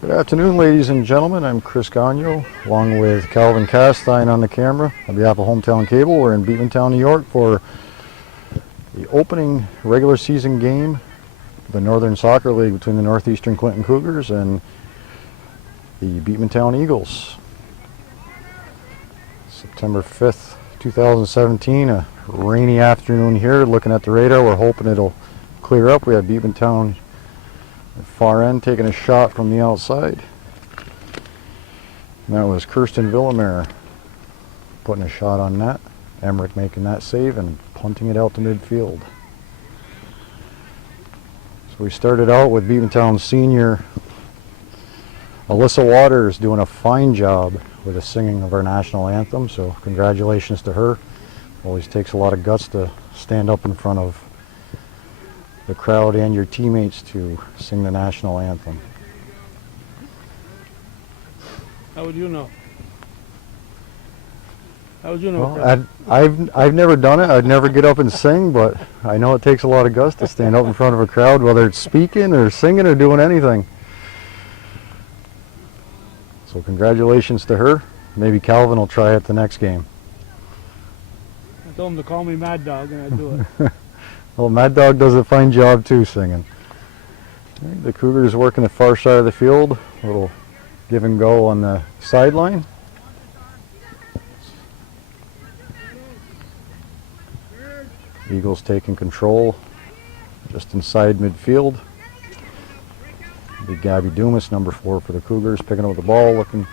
Good afternoon, ladies and gentlemen. I'm Chris Gagno, along with Calvin Castine on the camera. On behalf of Hometown Cable, we're in Beekmantown, New York for the opening regular season game of the Northern Soccer League between the Northeastern Clinton Cougars and the Beekmantown Eagles. September 5th, 2017, a rainy afternoon here. Looking at the radar, we're hoping it'll clear up. We have Beekmantown at far end taking a shot from the outside. And that was Kirsten Villamere putting a shot on net. Emmerich making that save and punting it out to midfield. So we started out with Beekmantown senior Alyssa Waters doing a fine job with the singing of our national anthem, so congratulations to her. Always takes a lot of guts to stand up in front of the crowd and your teammates to sing the national anthem. How would you know? How would you know? Well, I've never done it. I'd never get up and sing, but I know it takes a lot of guts to stand up in front of a crowd, whether it's speaking or singing or doing anything. So congratulations to her. Maybe Calvin will try it the next game. I told him to call me Mad Dog and I'd do it. Well, Mad Dog does a fine job too singing. Right, the Cougars working the far side of the field. A little give and go on the sideline. Eagles taking control just inside midfield. Big Gabby Dumas, number 4 for the Cougars, picking up the ball, looking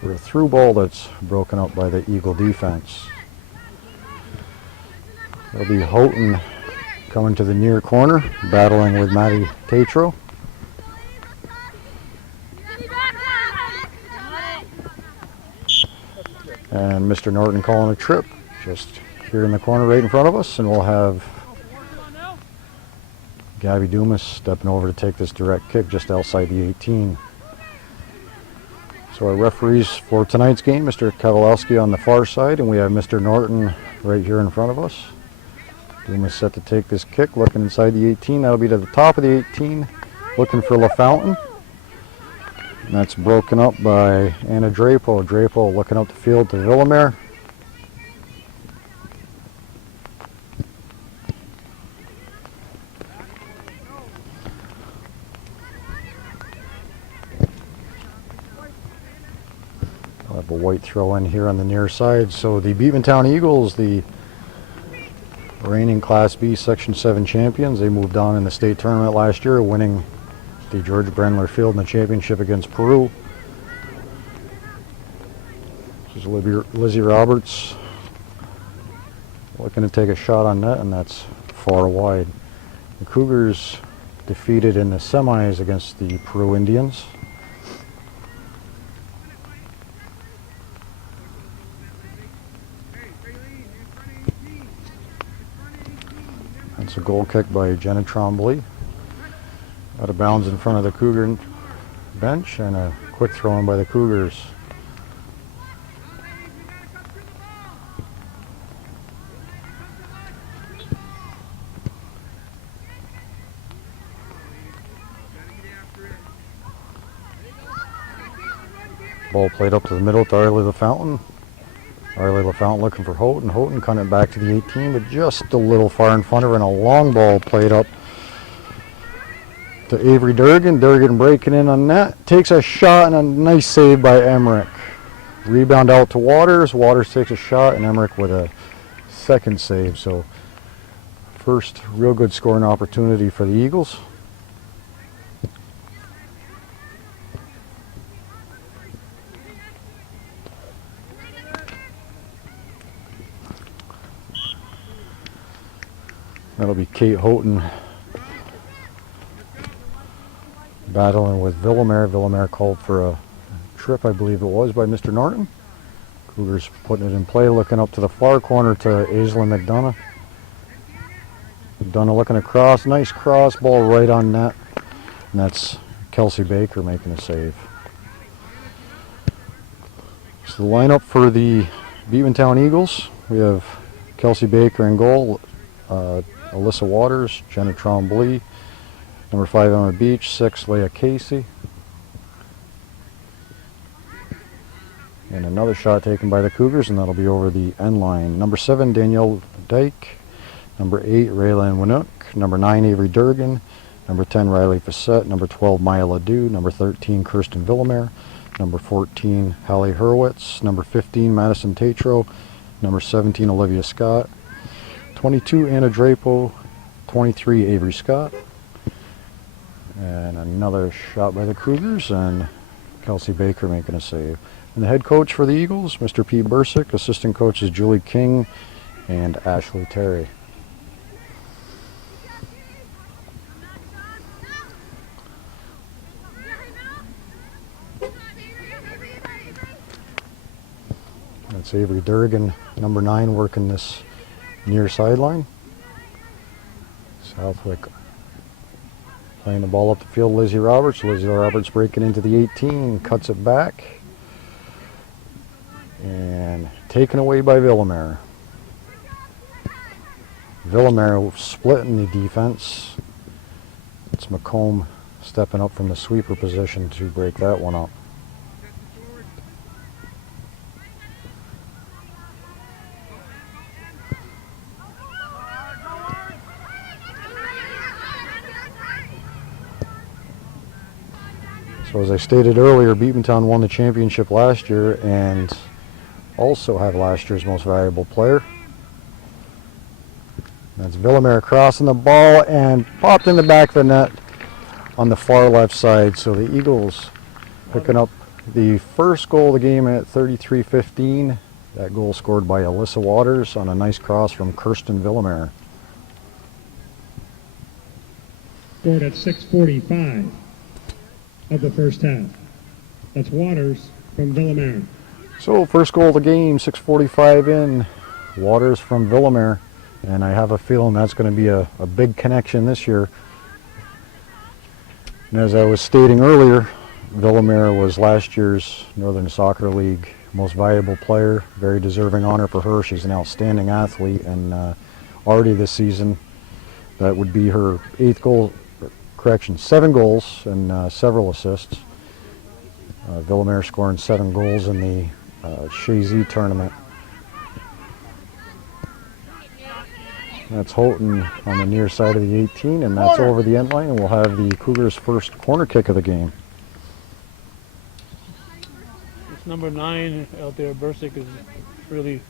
for a through ball that's broken up by the Eagle defense. It'll be Houghton coming to the near corner, battling with Maddie Tatro. And Mr. Norton calling a trip just here in the corner right in front of us, and we'll have Gabby Dumas stepping over to take this direct kick just outside the 18. So our referees for tonight's game, Mr. Kowalski on the far side, and we have Mr. Norton right here in front of us. Dumas set to take this kick, looking inside the 18. That'll be to the top of the 18, looking for LaFountain. And that's broken up by Anna Drapo. Drapo looking up the field to Villamere. We'll have a white throw in here on the near side. So the Beekmantown Eagles, the reigning Class B Section 7 champions, they moved on in the state tournament last year, winning the George Brendler Field in the championship against Peru. This is Lizzie Roberts looking to take a shot on net, and that's far wide. The Cougars defeated in the semis against the Peru Indians. That's a goal kick by Jenna Trombley. Out of bounds in front of the Cougar bench, and a quick throw in by the Cougars. Ball played up to the middle to Arley LaFountain. Arley LaFountain looking for Houghton. Houghton cutting it back to the 18, but just a little far in front of her, and a long ball played up to Avery Durgan. Durgan breaking in on net. Takes a shot, and a nice save by Emmerich. Rebound out to Waters. Waters takes a shot, and Emmerich with a second save. So first real good scoring opportunity for the Eagles. That'll be Kate Houghton battling with Villamere. Villamere called for a trip, I believe it was, by Mr. Norton. Cougars putting it in play, looking up to the far corner to Aislinn McDonough. McDonough looking across, nice cross ball right on net. And that's Kelsey Baker making a save. So the lineup for the Beekmantown Eagles, we have Kelsey Baker in goal, Alyssa Waters, Jenna Trombley, number 5 Emma Beach, 6 Leah Casey. And another shot taken by the Cougars, and that'll be over the end line. Number 7 Danielle Dyke, number 8 Raylan Winook, number 9 Avery Durgan, number 10 Riley Fassett, number 12 Maya Ledoux, number 13 Kirsten Villamere, number 14 Hallie Hurwitz, number 15 Madison Tatro, number 17 Olivia Scott, 22 Anna Drapo, 23 Avery Scott, and another shot by the Cougars, and Kelsey Baker making a save. And the head coach for the Eagles, Mr. P. Bursick. Assistant coach is Julie King and Ashley Terry. That's Avery Durgan, number 9, working this near sideline. Southwick playing the ball up the field. Lizzie Roberts. Lizzie Roberts breaking into the 18, cuts it back. And taken away by Villamere. Villamere splitting the defense. It's McComb stepping up from the sweeper position to break that one up. So as I stated earlier, Beekmantown won the championship last year and also have last year's most valuable player. That's Villamere crossing the ball and popped in the back of the net on the far left side. So the Eagles picking up the first goal of the game at 33-15. That goal scored by Alyssa Waters on a nice cross from Kirsten Villamere. Scored at 6:45 of the first half. That's Waters from Villamere. So first goal of the game, 6:45 in, Waters from Villamere, and I have a feeling that's going to be a big connection this year. And as I was stating earlier, Villamere was last year's Northern Soccer League most valuable player, very deserving honor for her. She's an outstanding athlete, and already this season that would be her 7 goals and several assists. Villamere scoring 7 goals in the Shazy tournament. That's Houghton on the near side of the 18, and that's over the end line, and we'll have the Cougars' first corner kick of the game. It's number 9 out there. Bursick is really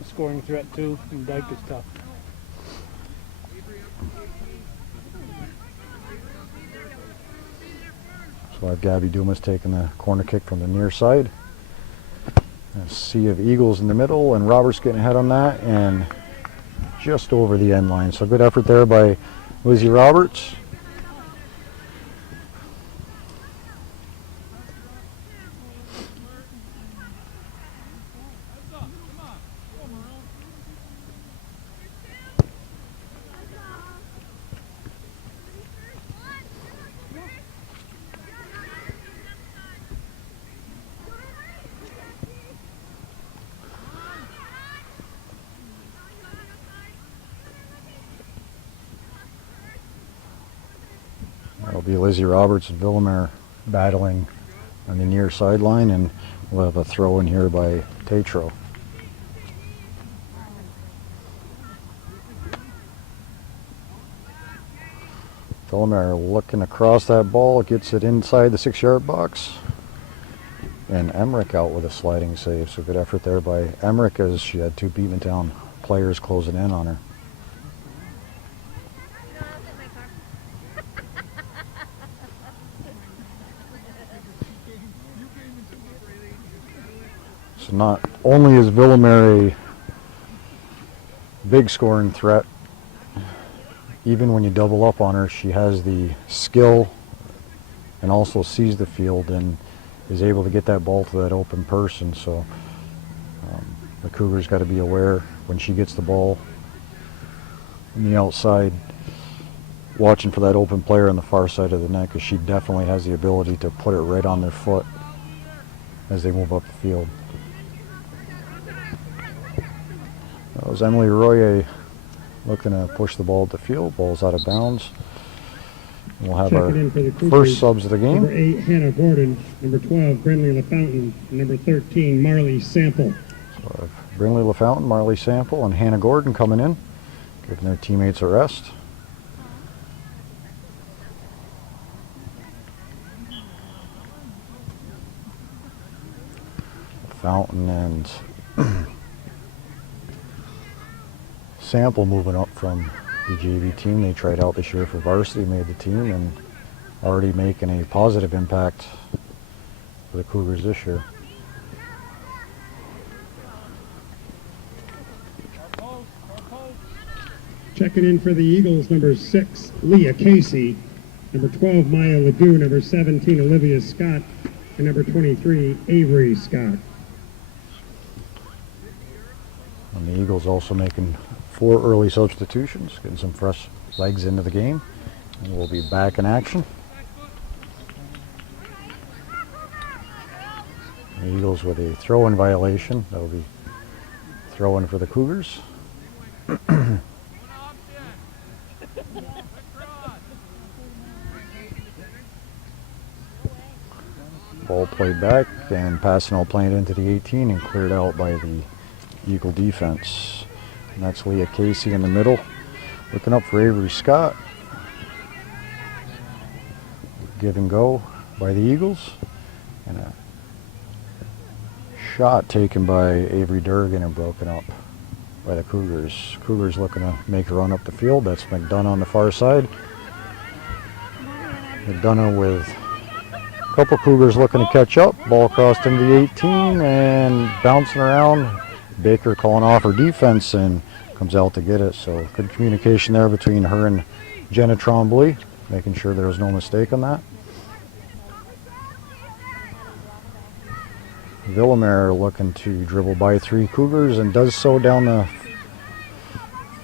a scoring threat too, and Dyke is tough. So I have Gabby Dumas taking the corner kick from the near side. A sea of Eagles in the middle, and Roberts getting ahead on that, and just over the end line. So good effort there by Lizzie Roberts. That'll be Lizzie Roberts and Villamere battling on the near sideline, and We'll have a throw in here by Tatro. Villamere looking across that ball, gets it inside the 6-yard box. And Emmerich out with a sliding save. So good effort there by Emmerich as she had 2 Beekmantown players closing in on her. So not only is Villamere a big scoring threat, even when you double up on her, she has the skill and also sees the field and is able to get that ball to that open person. So the Cougars got to be aware when she gets the ball on the outside, watching for that open player on the far side of the net, because she definitely has the ability to put it right on their foot as they move up the field. That was Emily Royer looking to push the ball at the field. Ball's out of bounds. We'll have our first subs of the game. Number 8, Hannah Gordon. Number 12, Brinley LaFountain. And number 13, Marley Sample. So Brinley LaFountain, Marley Sample, and Hannah Gordon coming in, giving their teammates a rest. Fountain and Sample moving up from the JV team. They tried out this year for varsity, made the team, and already making a positive impact for the Cougars this year. Checking in for the Eagles, number 6, Leah Casey. Number 12, Maya Ledoux. Number 17, Olivia Scott. And number 23, Avery Scott. And the Eagles also making 4 early substitutions, getting some fresh legs into the game. And we'll be back in action. The Eagles with a throw-in violation. That'll be throw-in for the Cougars. Ball played back and Passanel playing into the 18 and cleared out by the Eagle defense. And that's Leah Casey in the middle, looking up for Avery Scott. Give and go by the Eagles. And a shot taken by Avery Durgan and broken up by the Cougars. Cougars looking to make a run up the field. That's McDonough on the far side. McDonough with a couple Cougars looking to catch up. Ball crossed into the 18 and bouncing around. Baker calling off her defense and comes out to get it. So good communication there between her and Jenna Trombley, making sure there was no mistake on that. Villamere looking to dribble by 3 Cougars and does so down the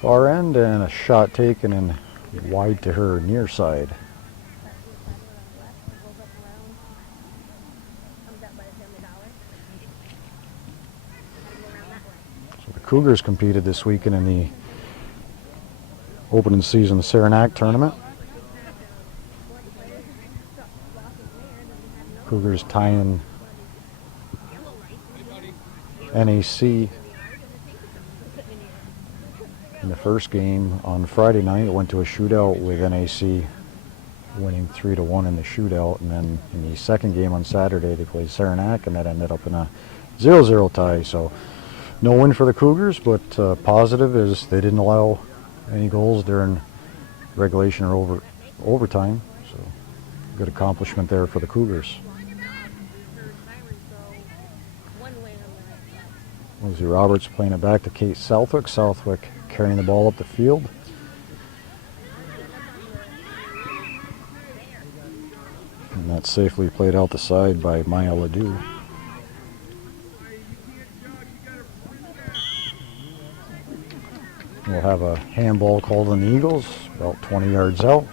far end, and a shot taken and wide to her near side. So the Cougars competed this weekend in the opening season Saranac tournament. Cougars tying NAC in the first game on Friday night. It went to a shootout with NAC winning 3-1 in the shootout, and then in the second game on Saturday they played Saranac and that ended up in a 0-0 tie. So no win for the Cougars, but positive is they didn't allow any goals during regulation or overtime. So good accomplishment there for the Cougars. Lindsay Roberts playing it back to Kate Southwick. Southwick carrying the ball up the field. And that's safely played out the side by Maya Ledoux. We'll have a handball called on the Eagles, about 20 yards out.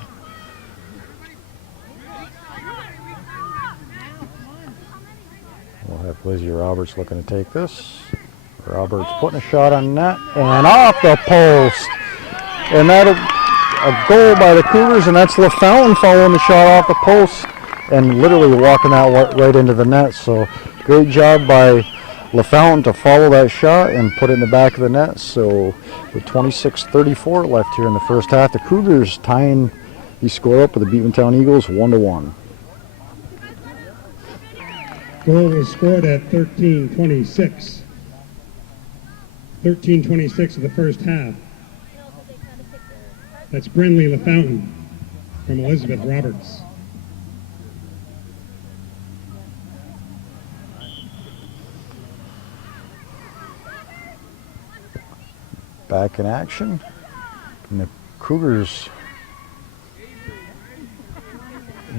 We'll have Lizzie Roberts looking to take this. Roberts putting a shot on net and off the post. And that'll a goal by the Cougars, and that's LaFountain following the shot off the post and literally walking that right into the net. So great job by LaFountain to follow that shot and put it in the back of the net. So with 26:34 left here in the first half, the Cougars tying the score up with the Beekmantown Eagles 1-1. Goal was scored at 13:26. 13:26 of the first half. That's Brenly LaFountain from Elizabeth Roberts. Back in action. And the Cougars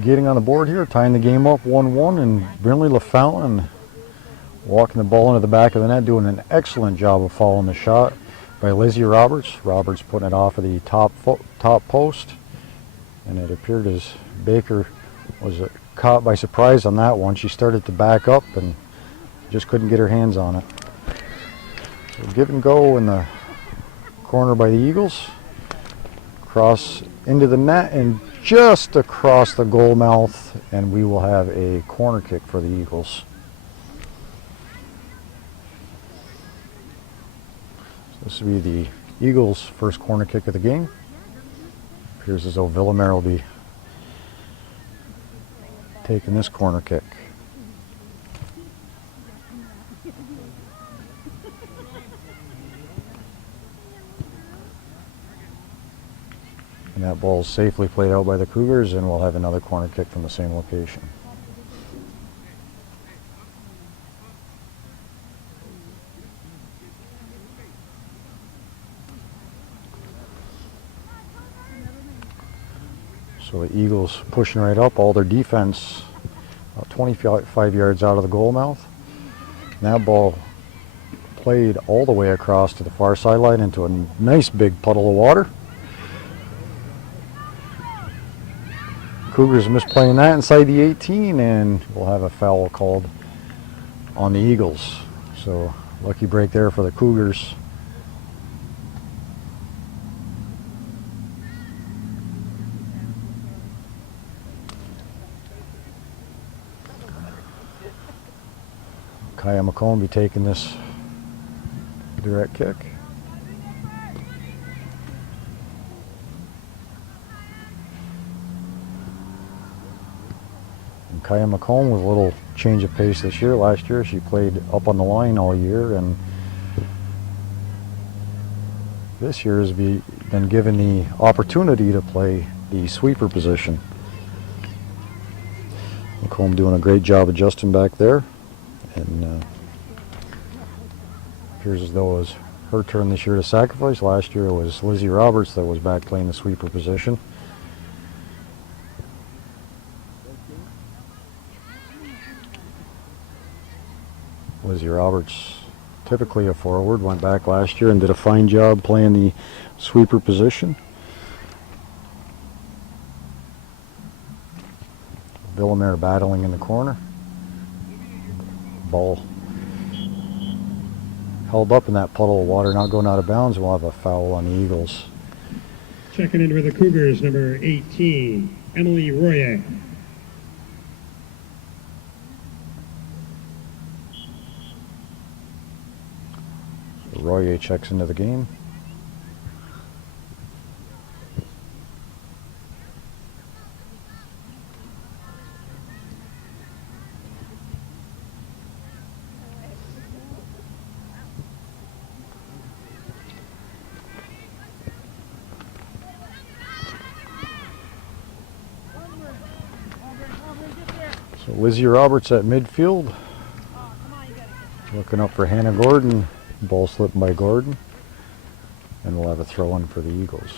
getting on the board here, tying the game up 1-1, and Brinley LaFountain walking the ball into the back of the net, doing an excellent job of following the shot by Lizzie Roberts. Roberts putting it off of the top post, and it appeared as Baker was caught by surprise on that one. She started to back up and just couldn't get her hands on it. So give and go in the corner by the Eagles. Cross into the net and just across the goal mouth, and we will have a corner kick for the Eagles. So this will be the Eagles' first corner kick of the game. Appears as though Villamere will be taking this corner kick. And that ball is safely played out by the Cougars, and we'll have another corner kick from the same location. So the Eagles pushing right up, all their defense about 25 yards out of the goal mouth. And that ball played all the way across to the far sideline into a nice big puddle of water. Cougars misplaying that inside the 18, and we'll have a foul called on the Eagles. So lucky break there for the Cougars. Kaya McComb be taking this direct kick. Kaya McComb with a little change of pace this year. Last year she played up on the line all year, and this year has been given the opportunity to play the sweeper position. McComb doing a great job adjusting back there, and appears as though it was her turn this year to sacrifice. Last year it was Lizzie Roberts that was back playing the sweeper position. Lizzie Roberts, typically a forward, went back last year and did a fine job playing the sweeper position. Villamere battling in the corner. Ball held up in that puddle of water, not going out of bounds. We'll have a foul on the Eagles. Checking in for the Cougars, number 18, Emily Royer. Royer checks into the game. So Lizzie Roberts at midfield, looking up for Hannah Gordon. Ball slipped by Gordon, and we'll have a throw-in for the Eagles.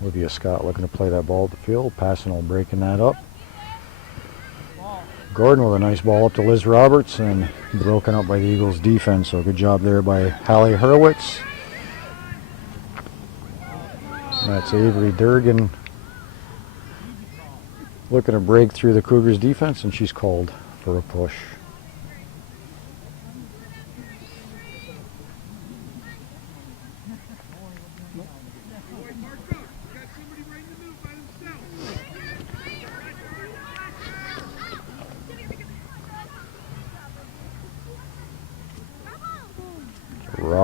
Olivia Scott looking to play that ball at the field, passing or breaking that up. Gordon with a nice ball up to Liz Roberts, and broken up by the Eagles defense, so good job there by Hallie Hurwitz. That's Avery Durgan looking to break through the Cougars defense, and she's called for a push.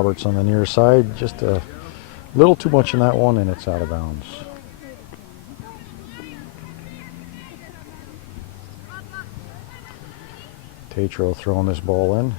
Roberts on the near side. Just a little too much in that one, and it's out of bounds. Tatro throwing this ball in.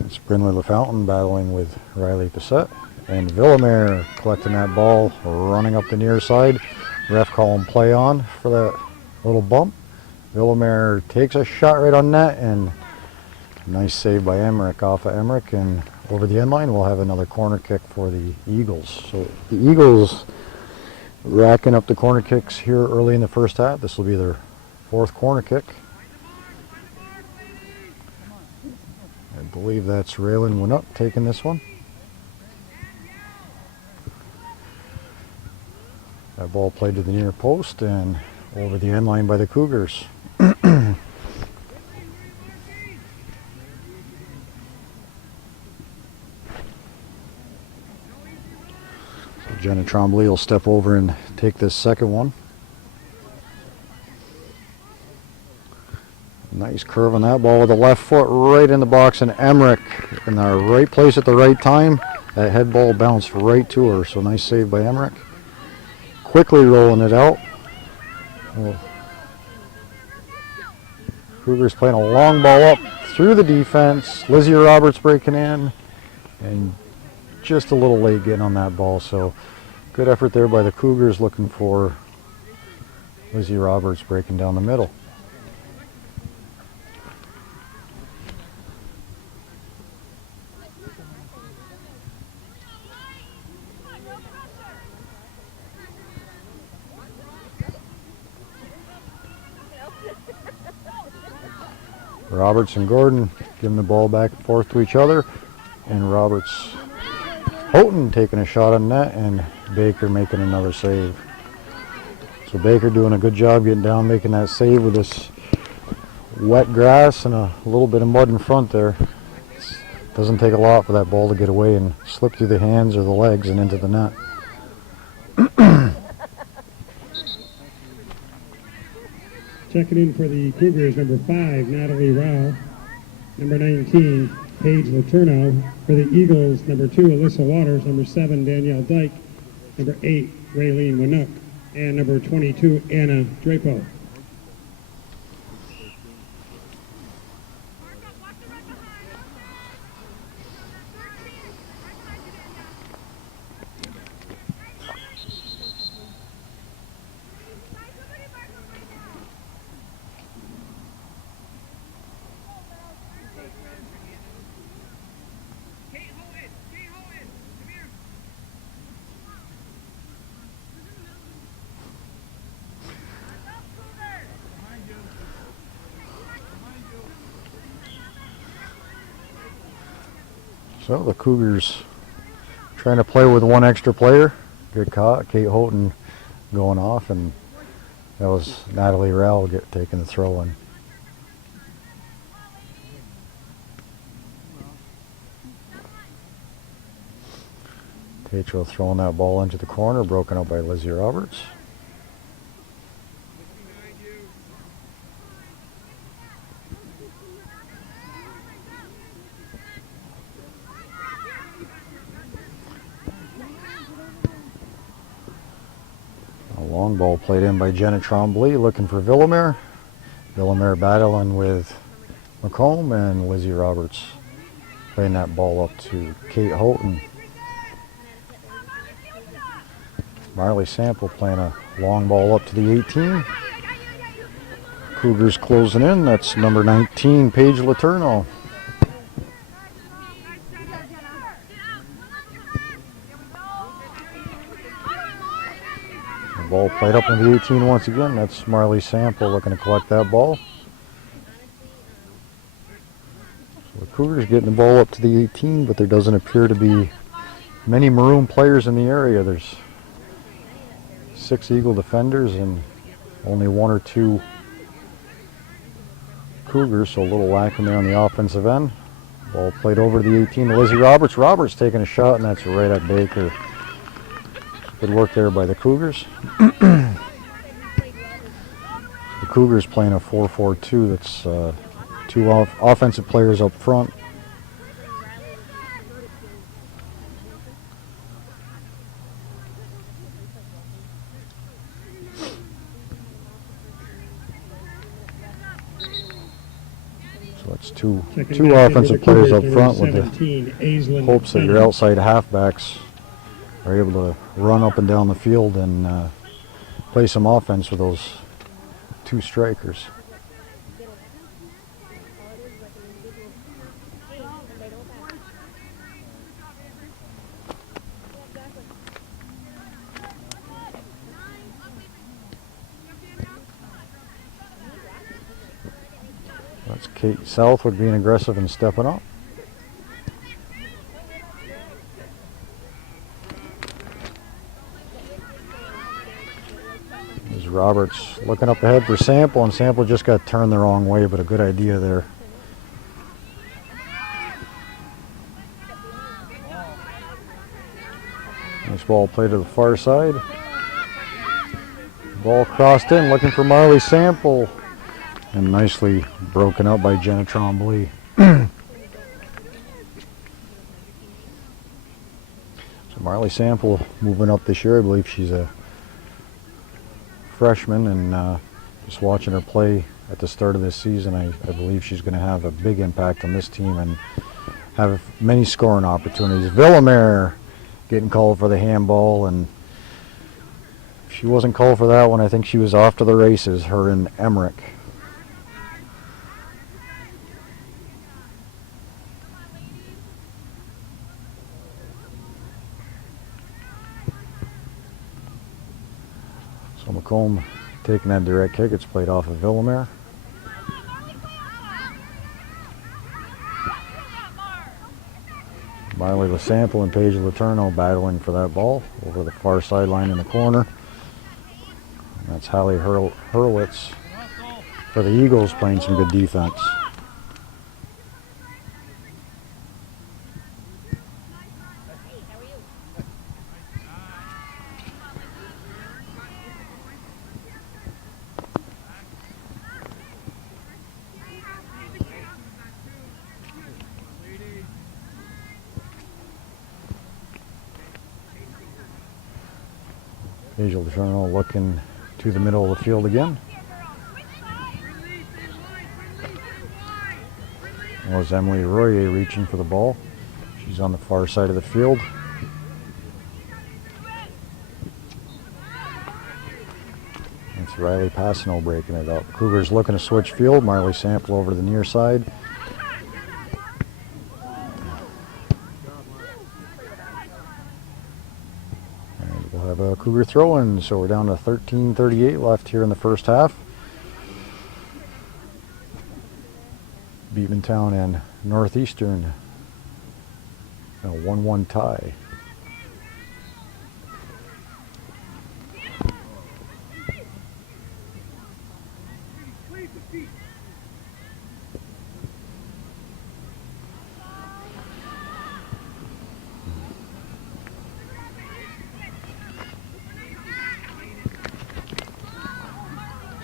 It's Brindley LaFountain battling with Riley Bissett. And Villamere collecting that ball, running up the near side. Ref calling play on for that little bump. Villamere takes a shot right on net, and nice save by Emmerich off of Emmerich. And over the end line, we'll have another corner kick for the Eagles. So the Eagles racking up the corner kicks here early in the first half. This will be their 4th corner kick. I believe that's Raylan Winup taking this one. That ball played to the near post and over the end line by the Cougars. Jenna Trombley will step over and take this second one. Nice curve on that ball with the left foot right in the box, and Emmerich in the right place at the right time. That head ball bounced right to her, so nice save by Emmerich. Quickly rolling it out. Cougars playing a long ball up through the defense. Lizzie Roberts breaking in, and just a little late getting on that ball, so good effort there by the Cougars, looking for Lizzie Roberts breaking down the middle. Roberts and Gordon giving the ball back and forth to each other, and Roberts Houghton taking a shot on net, and Baker making another save. So Baker doing a good job getting down, making that save with this wet grass and a little bit of mud in front there. It doesn't take a lot for that ball to get away and slip through the hands or the legs and into the net. Checking in for the Cougars, number 5, Natalie Rao. Number 19, Paige Letourneau. For the Eagles, number 2, Alyssa Waters. Number 7, Danielle Dyke. Number 8, Raylene Winup. And number 22, Anna Drapo. So the Cougars trying to play with one extra player. Good caught. Kate Houghton going off, and that was Natalie Rowell taking the throw in. Tatro throwing that ball into the corner, broken up by Lizzie Roberts. Long ball played in by Jenna Trombley, looking for Villamere. Villamere battling with McComb, and Lizzie Roberts playing that ball up to Kate Houghton. Marley Sample playing a long ball up to the 18. Cougars closing in. That's number 19, Paige Letourneau. Ball played up in the 18 once again. That's Marley Sample looking to collect that ball. So the Cougars getting the ball up to the 18, but there doesn't appear to be many maroon players in the area. There's 6 Eagle defenders and only 1 or 2 Cougars, so a little lacking there on the offensive end. Ball played over to the 18 to Lizzie Roberts. Roberts taking a shot, and that's right at Baker. Good work there by the Cougars. The Cougars playing a 4-4-2. That's two offensive players up front. So it's two offensive players up front with the hopes that your outside halfbacks are able to run up and down the field and play some offense with those two strikers. That's Kate Southwood being aggressive and stepping up. There's Roberts looking up ahead for Sample, and Sample just got turned the wrong way, but a good idea there. Nice ball play to the far side. Ball crossed in, looking for Marley Sample. And nicely broken up by Jenna Tremblay. So Marley Sample moving up this year. I believe she's a freshman, and just watching her play at the start of this season, I believe she's going to have a big impact on this team and have many scoring opportunities. Villamere getting called for the handball, and if she wasn't called for that one, I think she was off to the races, her and Emmerich. So McComb taking that direct kick. It's played off of Villamere. Marley LaSample and Paige Letourneau battling for that ball over the far sideline in the corner. And that's Hallie Hurwitz for the Eagles playing some good defense. Paige Letourneau looking to the middle of the field again. That was Emily Royer reaching for the ball. She's on the far side of the field. It's Riley Passano breaking it up. Cougars looking to switch field. Marley Sample over to the near side. We'll have a Cougar throw-in, so we're down to 13:38 left here in the first half. Beekmantown and Northeastern, a 1-1 tie.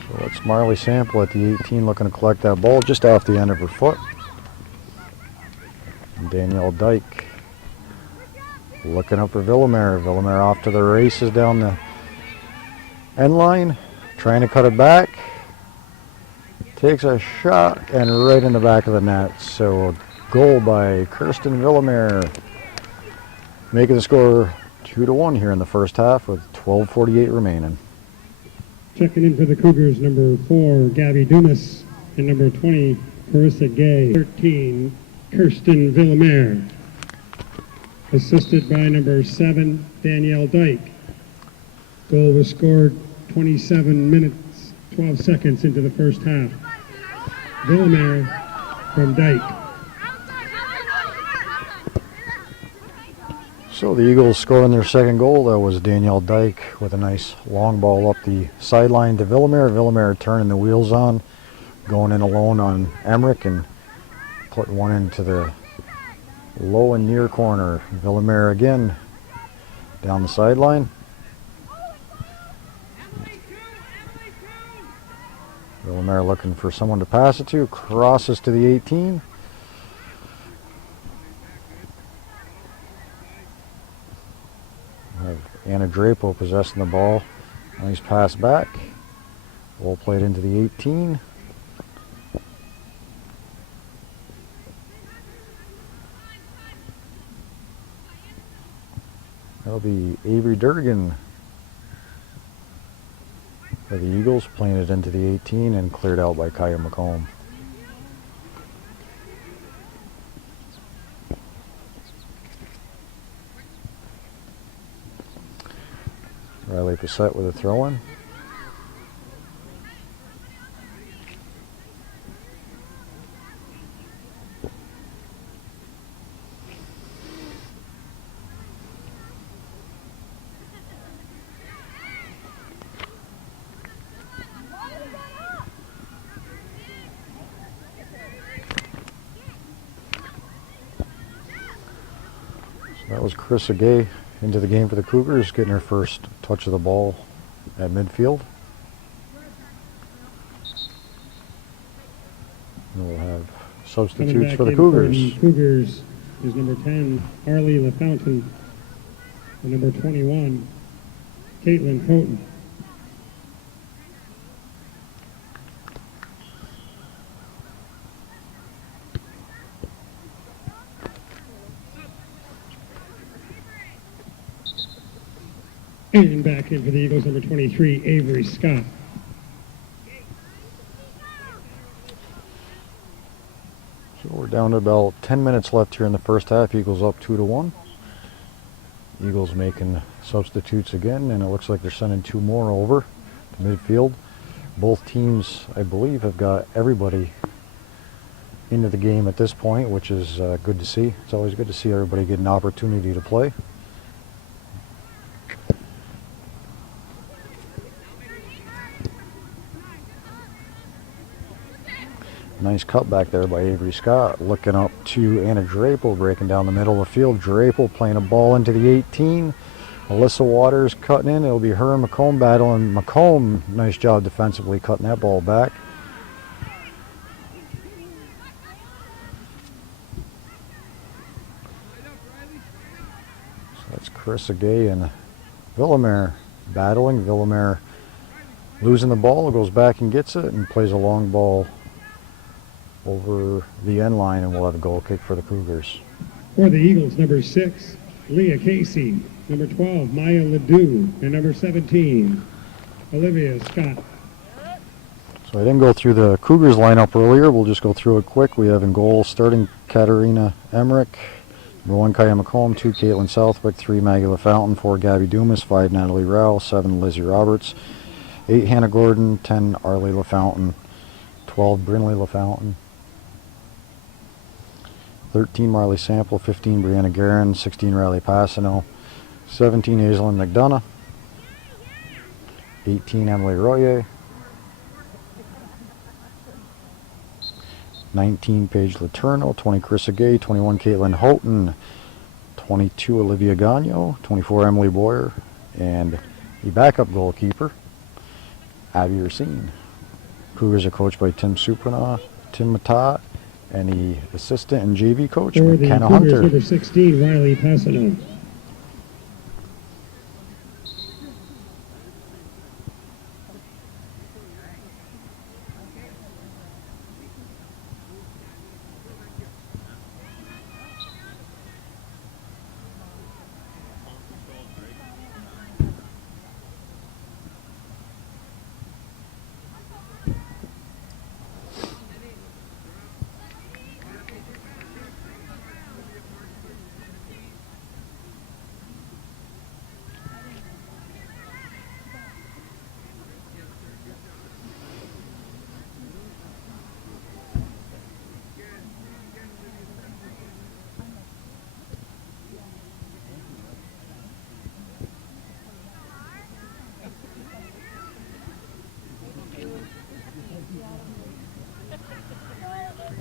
So it's Marley Sample at the 18 looking to collect that ball just off the end of her foot. And Danielle Dyke looking up for Villamere. Villamere off to the races down the end line, trying to cut it back. Takes a shot and right in the back of the net. So a goal by Kirsten Villamere, making the score 2-1 here in the first half with 12:48 remaining. Checking in for the Cougars, number 4, Gabby Dumas, and number 20, Carissa Gay. 13, Kirsten Villamere. Assisted by number 7, Danielle Dyke. Goal was scored 27 minutes, 12 seconds into the first half. Villamere from Dyke. So the Eagles scoring their second goal. That was Danielle Dyke with a nice long ball up the sideline to Villamere. Villamere turning the wheels on, going in alone on Emmerich and putting one into the low and near corner. Villamere again down the sideline. Villamere looking for someone to pass it to. Crosses to the 18. Have Anna Drapo possessing the ball. Nice pass back. Ball played into the 18. That'll be Avery Durgan for the Eagles, playing it into the 18 and cleared out by Kaya McComb. Riley Passett with a throw-in. That was Carissa Gay into the game for the Cougars, getting her first touch of the ball at midfield. And we'll have substitutes for the Cougars. For the Cougars is number 10, Arlie LaFountain, and number 21, Caitlin Houghton. And back in for the Eagles, number 23, Avery Scott. So we're down to about 10 minutes left here in the first half. Eagles up 2-1. Eagles making substitutes again, and it looks like they're sending two more over to midfield. Both teams, I believe, have got everybody into the game at this point, which is good to see. It's always good to see everybody get an opportunity to play. Nice cut back there by Avery Scott, looking up to Anna Drapo, breaking down the middle of the field. Drapo playing a ball into the 18. Alyssa Waters cutting in. It'll be her and McComb battling. McComb, nice job defensively cutting that ball back. So that's Carissa Gay and Villamere battling. Villamere losing the ball, goes back and gets it and plays a long ball over the end line, and we'll have a goal kick for the Cougars. For the Eagles, number 6, Leah Casey, number 12, Maya Ledoux, and number 17, Olivia Scott. So I didn't go through the Cougars lineup earlier. We'll just go through it quick. We have in goal starting Katarina Emmerich, number 1 Kaya McComb, 2 Caitlin Southwick, 3 Maggie LaFountain, 4 Gabby Dumas, 5 Natalie Rao, 7 Lizzie Roberts, 8 Hannah Gordon, 10 Arlie LaFountain, 12 Brinley LaFountain, 13 Marley Sample, 15 Brianna Guerin, 16 Riley Passano, 17 Aislinn McDonough, 18 Emily Royer, 19 Paige Letourneau, 20 Carissa Gay, 21 Caitlin Houghton, 22 Olivia Gagnon, 24 Emily Boyer, and the backup goalkeeper, Abby Racine. Cougars are coached by Tim Suprana, Tim Matat, and the assistant and JV coach, For the McKenna Cougars, Hunter. number 16, Riley Passano.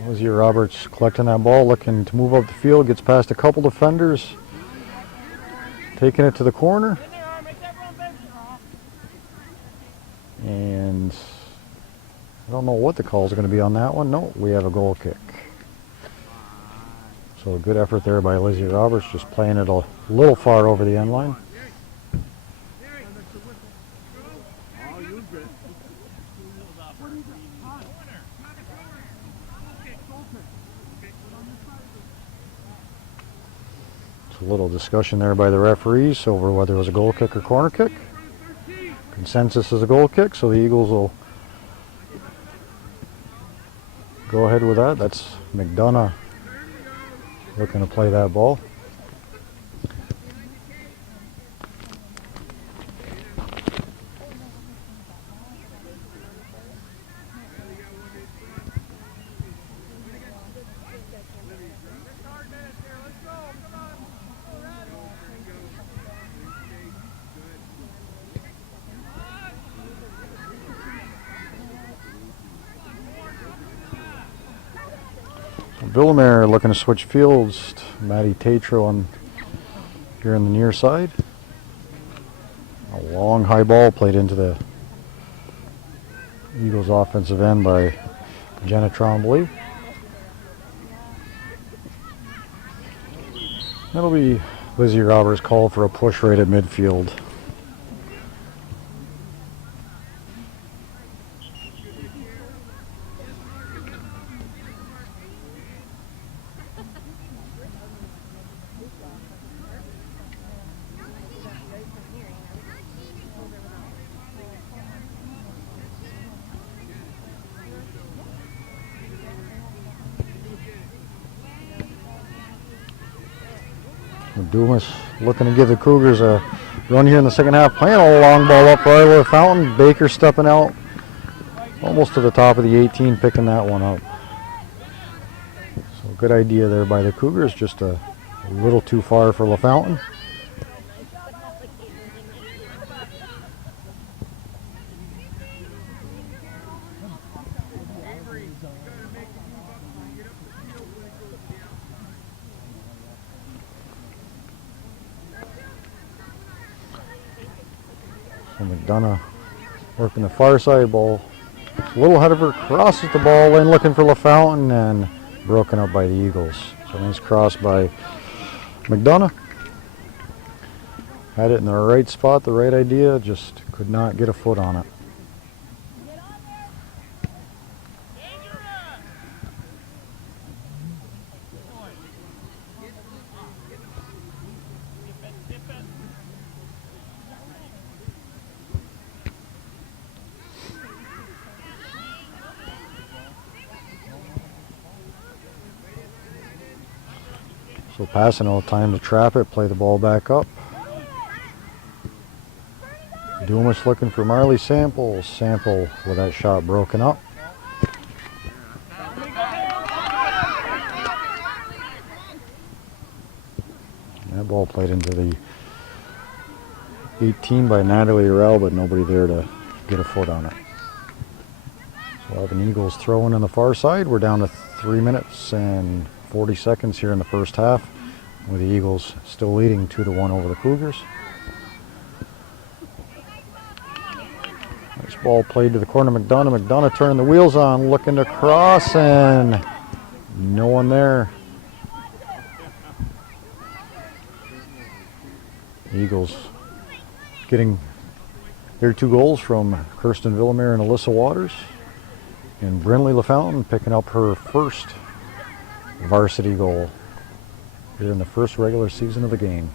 Lizzie Roberts collecting that ball, looking to move up the field, gets past a couple defenders, taking it to the corner. don't know what the call is going to be on that one. No, we have a goal kick. So a good effort there by Lizzie Roberts, just playing it a little far over the end line. A little discussion there by the referees over whether it was a goal kick or corner kick. Consensus is a goal kick, so the Eagles will go ahead with that. That's McDonough looking to play that ball. Villamere looking to switch fields. Matty Tatro on here on the near side. A long high ball played into the Eagles offensive end by Jenna Trombley. That'll be Lizzie Roberts' call for a push right at midfield. Dumas looking to give the Cougars a run here in the second half, playing a long ball up right over the fountain. Baker stepping out almost to the top of the 18, picking that one up. So good idea there by the Cougars, just a little too far for LaFountain. McDonough working the far side ball. A little ahead of her, crosses the ball lane looking for LaFountain and broken up by the Eagles. So nice cross by McDonough. Had it in the right spot, the right idea, just could not get a foot on it. So passing all the time to trap it, play the ball back up. Dumas looking for Marley Sample. Sample with that shot broken up. That ball played into the 18 by Natalie Urell, but nobody there to get a foot on it. So we'll have an Eagles throw in on the far side. We're down to 3 minutes and 40 seconds here in the first half, with the Eagles still leading 2-1 over the Cougars. Nice ball played to the corner. McDonough turning the wheels on, looking to cross, and no one there. Eagles getting their 2 goals from Kirsten Villamere and Alyssa Waters, and Brinley LaFountain picking up her first varsity goal here in the first regular season of the game.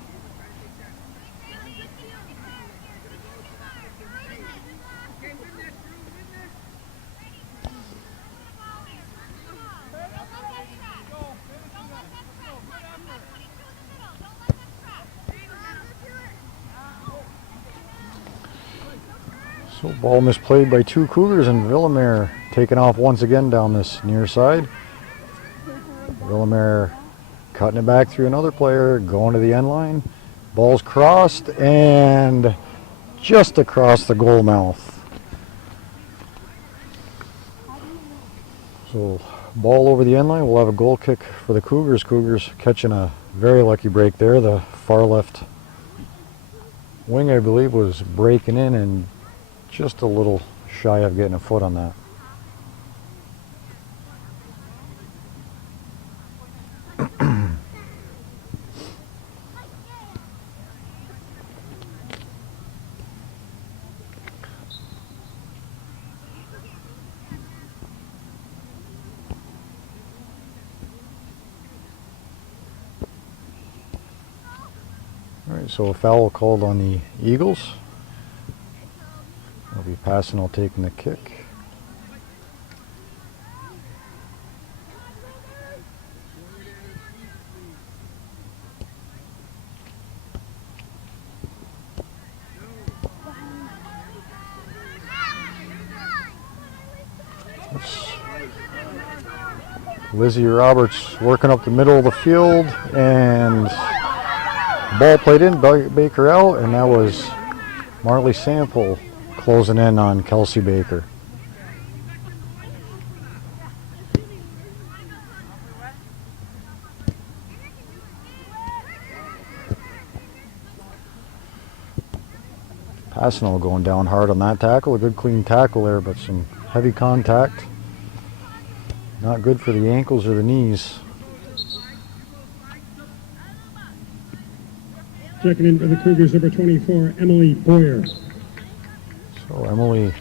So ball misplayed by 2 Cougars, and Villamere taking off once again down this near side. Villamere cutting it back through another player, going to the end line. Ball's crossed and just across the goal mouth. So ball over the end line. We'll have a goal kick for the Cougars. Cougars catching a very lucky break there. The far left wing, I believe, was breaking in and just a little shy of getting a foot on that. So a foul called on the Eagles. They'll be passing, I'll taking the kick. Lizzie Roberts working up the middle of the field, and ball played in, Baker out, and that was Marley Sample closing in on Kelsey Baker. Passanel going down hard on that tackle. A good clean tackle there, but some heavy contact. Not good for the ankles or the knees. Checking in for the Cougars, number 24, Emily Boyer. So Emily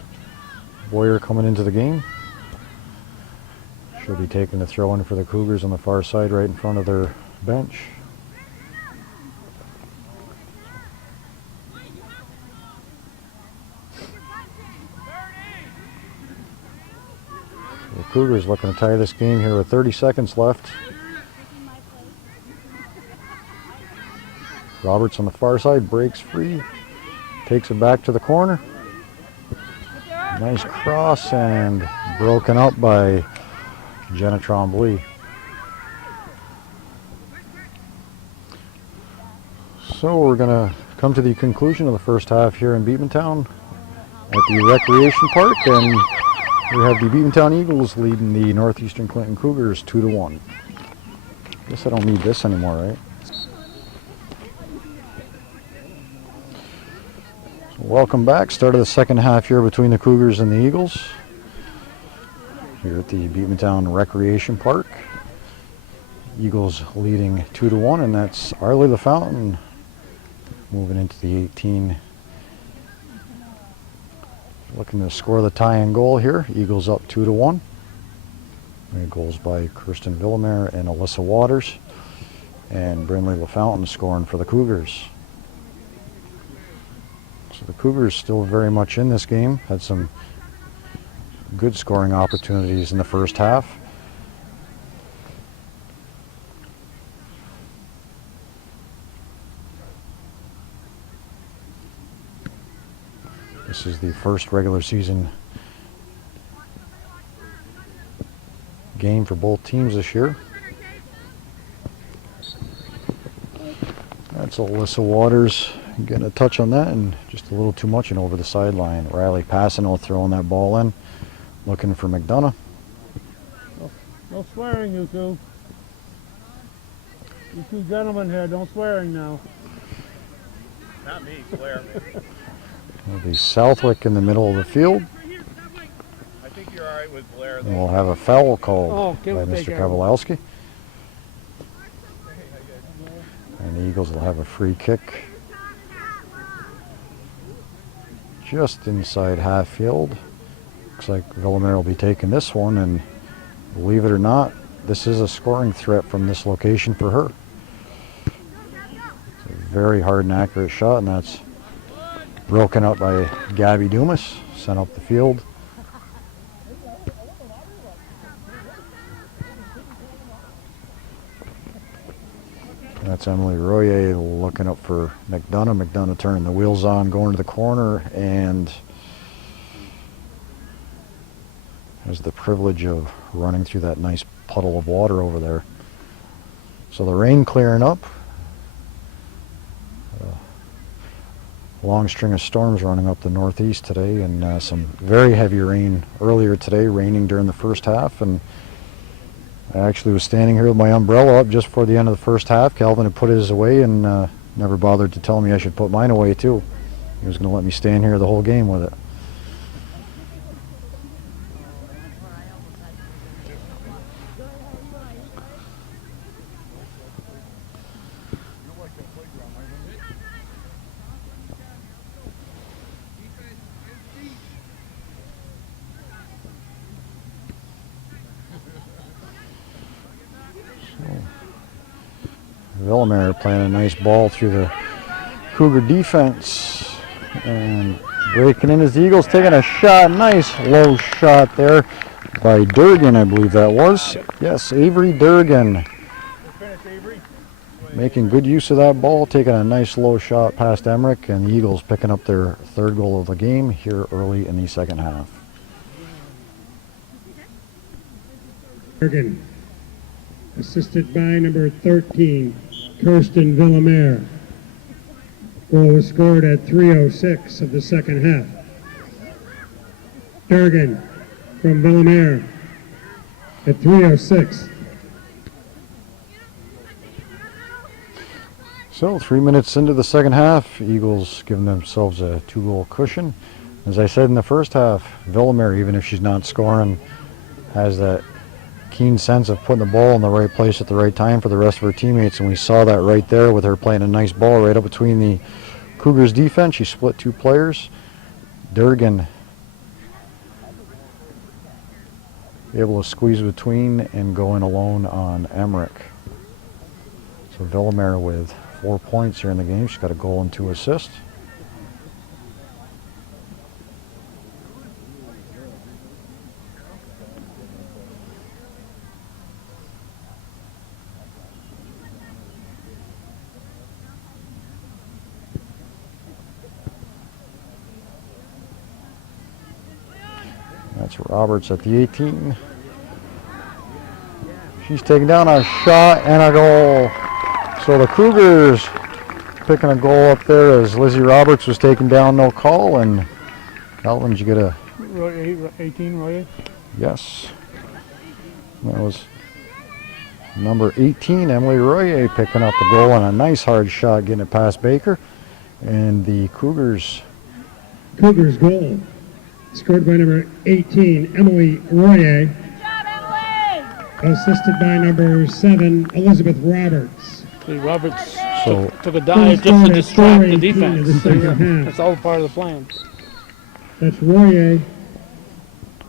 Boyer coming into the game. She'll be taking the throw in for the Cougars on the far side right in front of their bench. The Cougars looking to tie this game here with 30 seconds left. Roberts on the far side breaks free, takes it back to the corner. Nice cross and broken up by Jenna Tremblay. So we're going to come to the conclusion of the first half here in Beekmantown at the Recreation Park, and we have the Beekmantown Eagles leading the Northeastern Clinton Cougars 2-1. Guess I don't need this anymore, right? So welcome back. Start of the second half here between the Cougars and the Eagles here at the Beekmantown Recreation Park. Eagles leading 2-1, and that's Arlie LaFountain moving into the 18. Looking to score the tying goal here. Eagles up 2-1. Goals by Kirsten Villamere and Alyssa Waters. And Brindley LaFountain scoring for the Cougars. So the Cougars still very much in this game. Had some good scoring opportunities in the first half. This is the first regular season game for both teams this year. That's Alyssa Waters getting a touch on that and just a little too much and over the sideline. Riley Passanel throwing that ball in, looking for McDonough. No swearing, you two. You two gentlemen here, don't swearing now. Not me, swear. It'll be Southwick in the middle of the field. I think you're all right with Blair. And we'll have a foul called by we'll Mr. take it. Kowalski. And the Eagles will have a free kick just inside half field. Looks like Villamere will be taking this one, and believe it or not, this is a scoring threat from this location for her. It's a very hard and accurate shot, and that's broken up by Gabby Dumas, sent up the field. That's Emily Royer looking up for McDonough. McDonough turning the wheels on, going to the corner, and has the privilege of running through that nice puddle of water over there. So the rain clearing up. Long string of storms running up the northeast today, and some very heavy rain earlier today, raining during the first half. And I actually was standing here with my umbrella up just before the end of the first half. Calvin had put his away and never bothered to tell me I should put mine away too. He was going to let me stand here the whole game with it. Villamere playing a nice ball through the Cougar defense. And breaking in is the Eagles, taking a shot. Nice low shot there by Durgan, I believe that was. Yes, Avery Durgan. Finish, Avery. Making good use of that ball, taking a nice low shot past Emmerich, and the Eagles picking up their third goal of the game here early in the second half. Bergen, assisted by number 13, Kirsten Villamere. Goal was scored at 3:06 of the second half. Durgan from Villamere at 3:06. So 3 minutes into the second half, Eagles giving themselves a 2-goal cushion. As I said in the first half, Villamere, even if she's not scoring, has that keen sense of putting the ball in the right place at the right time for the rest of her teammates, and we saw that right there with her playing a nice ball right up between the Cougars defense. She split 2 players. Durgan able to squeeze between and go in alone on Emmerich. So Villamere with 4 points here in the game. She's got a goal and 2 assists. That's Roberts at the 18. She's taking down a shot and a goal. So the Cougars picking a goal up there as Lizzie Roberts was taken down, no call. And Calvin, did you get a... Roy, 18, Roy. Yes. That was number 18, Emily Royer, picking up the goal and a nice hard shot, getting it past Baker. And the Cougars goal, scored by number 18, Emily Royer. Assisted by number 7, Elizabeth Roberts. See, Roberts So- took a dive just to distract the 4:18 of the defense. second half. That's all part of the plan. That's Royer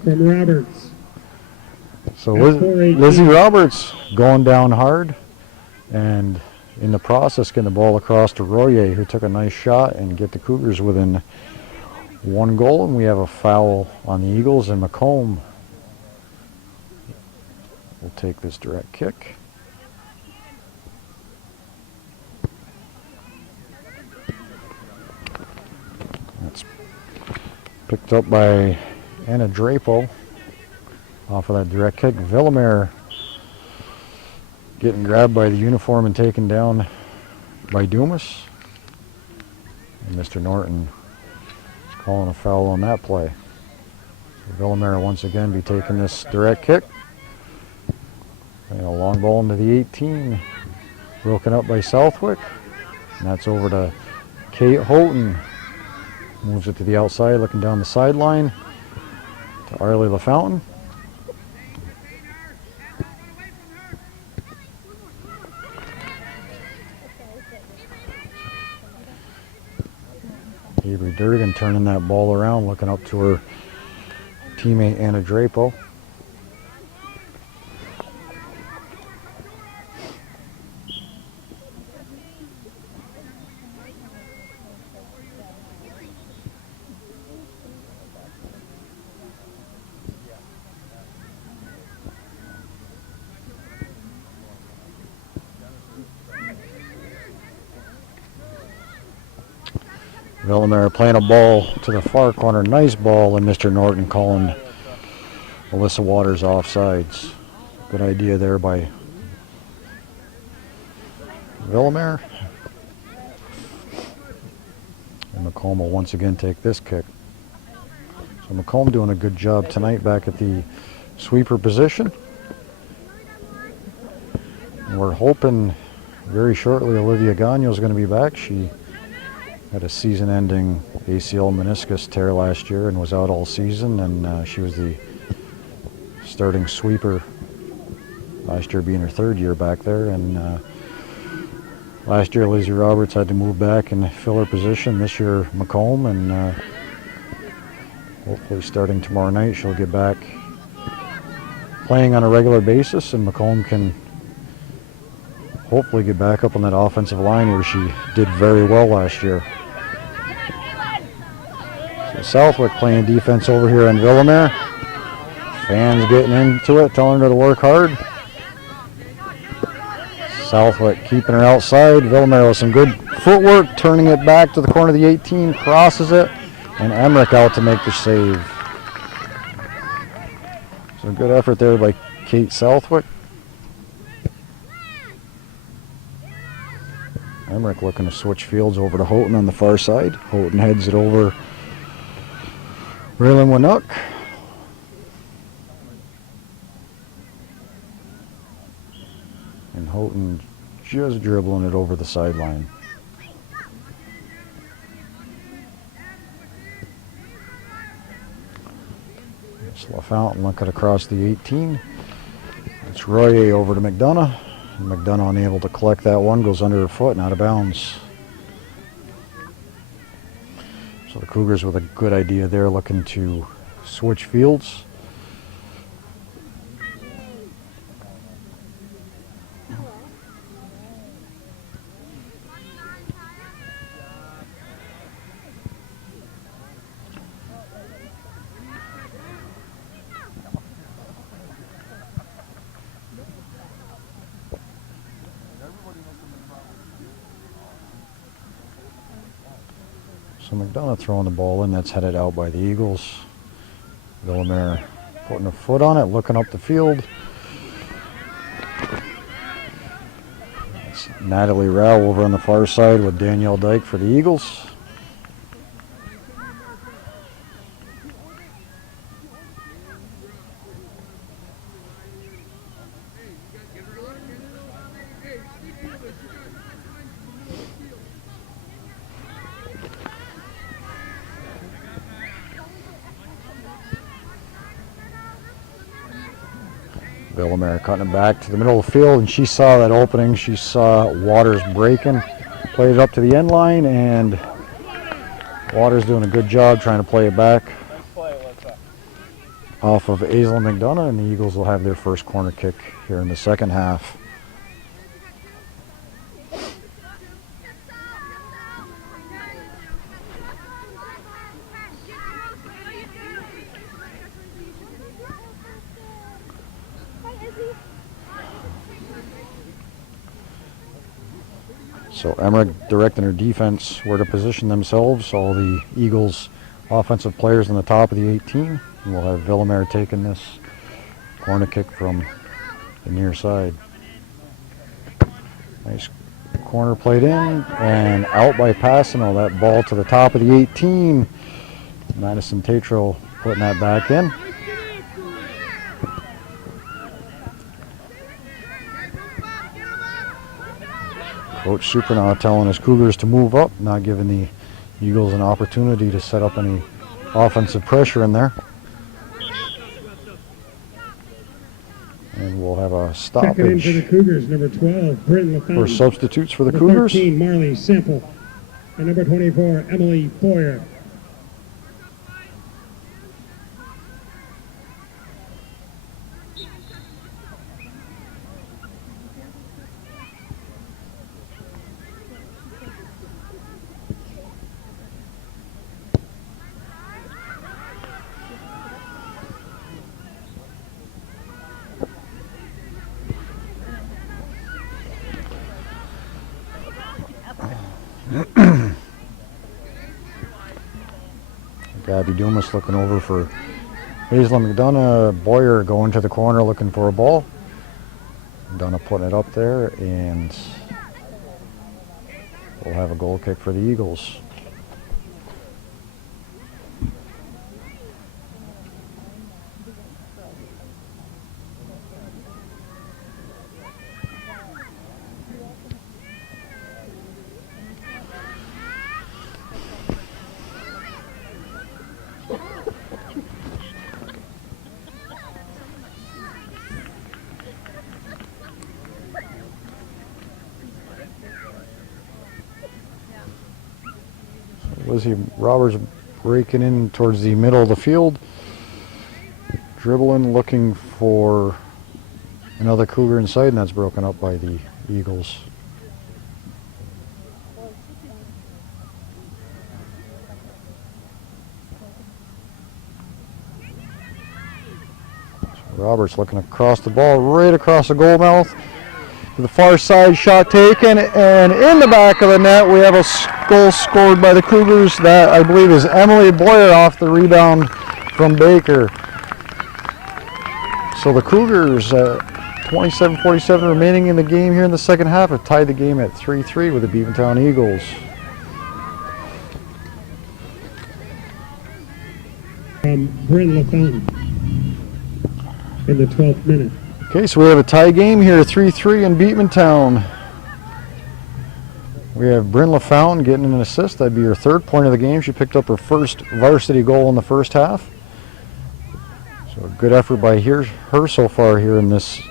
from Roberts. So At 4:18. Lizzie Roberts going down hard, and in the process getting the ball across to Royer, who took a nice shot and get the Cougars within 1 goal. And we have a foul on the Eagles, and McComb will take this direct kick. That's picked up by Anna Drapo off of that direct kick. Villamere getting grabbed by the uniform and taken down by Dumas. And Mr. Norton is calling a foul on that play. So Villamere once again be taking this direct kick. And a long ball into the 18. Broken up by Southwick. And that's over to Kate Houghton. Moves it to the outside, looking down the sideline to Arlie LaFountain. Avery Durgan turning that ball around, looking up to her teammate Anna Drapo. Villamere playing a ball to the far corner. Nice ball, and Mr. Norton calling Alyssa Waters offsides. Good idea there by Villamere. And McComb will once again take this kick. So McComb doing a good job tonight back at the sweeper position. And we're hoping very shortly Olivia Gagno is going to be back. She had a season-ending ACL meniscus tear last year and was out all season, and she was the starting sweeper last year, being her 3rd year back there. And last year Lizzie Roberts had to move back and fill her position. This year McComb, and hopefully starting tomorrow night she'll get back playing on a regular basis, and McComb can hopefully get back up on that offensive line where she did very well last year. So Southwick playing defense over here on Villamere. Fans getting into it, telling her to work hard. Southwick keeping her outside. Villamere with some good footwork, turning it back to the corner of the 18, crosses it, and Emmerich out to make the save. So good effort there by Kate Southwick. Emmerich looking to switch fields over to Houghton on the far side. Houghton heads it over Raylan Winnock. And Houghton just dribbling it over the sideline. It's LaFountain looking across the 18. It's Royer over to McDonough. McDonough unable to collect that one, goes under her foot and out of bounds. So the Cougars with a good idea there, looking to switch fields. So McDonough throwing the ball in, that's headed out by the Eagles. Villamere putting a foot on it, looking up the field. It's Natalie Rao over on the far side with Danielle Dyke for the Eagles. Villamere cutting it back to the middle of the field, and she saw that opening. She saw Waters breaking, played it up to the end line, and Waters doing a good job trying to play it back off of Aislinn McDonough, and the Eagles will have their first corner kick here in the second half. So Emmerich directing her defense where to position themselves. All the Eagles offensive players on the top of the 18. And we'll have Villamere taking this corner kick from the near side. Nice corner played in and out by Passano. That ball to the top of the 18. Madison Tatro putting that back in. Coach Super now telling his Cougars to move up, not giving the Eagles an opportunity to set up any offensive pressure in there. And we'll have a Checking in stoppage for the Cougars, number 12, Britton LaFountain. for substitutes for the Number Cougars. 13, Marley Semple. And number 24, Emily Boyer. Gabby Dumas looking over for Aislinn McDonough. Boyer going to the corner looking for a ball. McDonough putting it up there, and we'll have a goal kick for the Eagles. Lizzie Roberts breaking in towards the middle of the field. Dribbling, looking for another Cougar inside, and that's broken up by the Eagles. Roberts looking across the ball, right across the goal mouth. To the far side, shot taken, and in the back of the net, we have a goal scored by the Cougars. That, I believe, is Emily Boyer off the rebound from Baker. So the Cougars, 27:47 remaining in the game here in the second half, have tied the game at 3-3 with the Beekmantown Eagles. Bryn LaFountain in the 12th minute. Okay, so we have a tie game here, 3-3 in Beekmantown. We have Bryn LaFountain getting an assist. That'd be her third point of the game. She picked up her first varsity goal in the first half. So a good effort by her so far here in this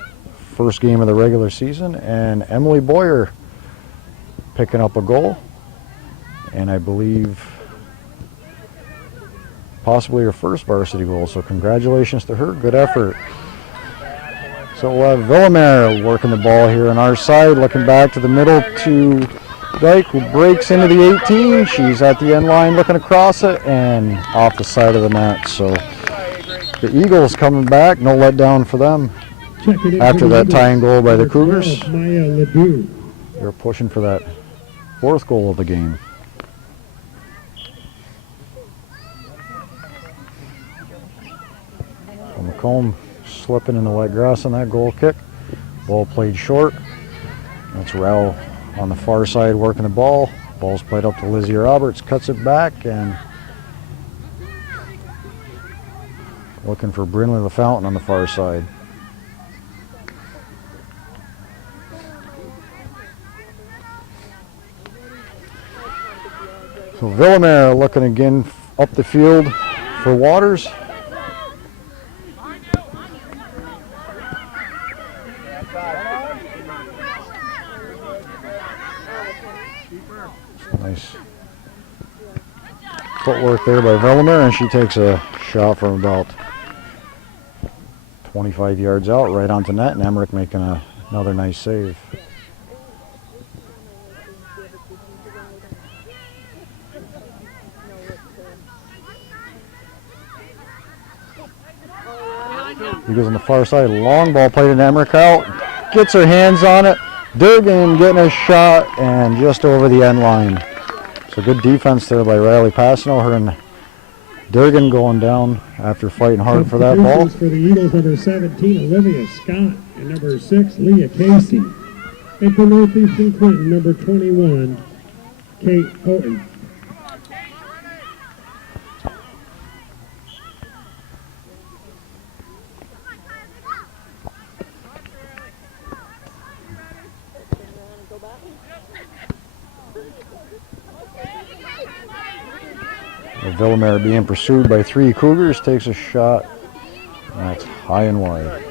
first game of the regular season. And Emily Boyer picking up a goal. And I believe possibly her first varsity goal. So congratulations to her. Good effort. So we'll have Villamere working the ball here on our side, looking back to the middle to Dyke, who breaks into the 18. She's at the end line looking across it and off the side of the net. So the Eagles coming back, no letdown for them after that tying goal by the Cougars. They're pushing for that fourth goal of the game. So McComb slipping in the wet grass on that goal kick. Ball played short. That's Rowell on the far side working the ball. Ball's played up to Lizzie Roberts, cuts it back, and looking for Brynley LaFountain on the far side. So Villamere looking again up the field for Waters. Nice footwork there by Villamere, and she takes a shot from about 25 yards out right onto net, and Emmerich making another nice save. Eagles on the far side, long ball played in Emmerich out, gets her hands on it. Durgan getting a shot and just over the end line. So good defense there by Riley Passano. Her and Durgan going down after fighting hard for that ball. For the Eagles, number 17, Olivia Scott, and number 6, Leah Casey. And for Northeastern Clinton, number 21, Kate Houghton. Villamere being pursued by 3 Cougars, takes a shot, and that's high and wide.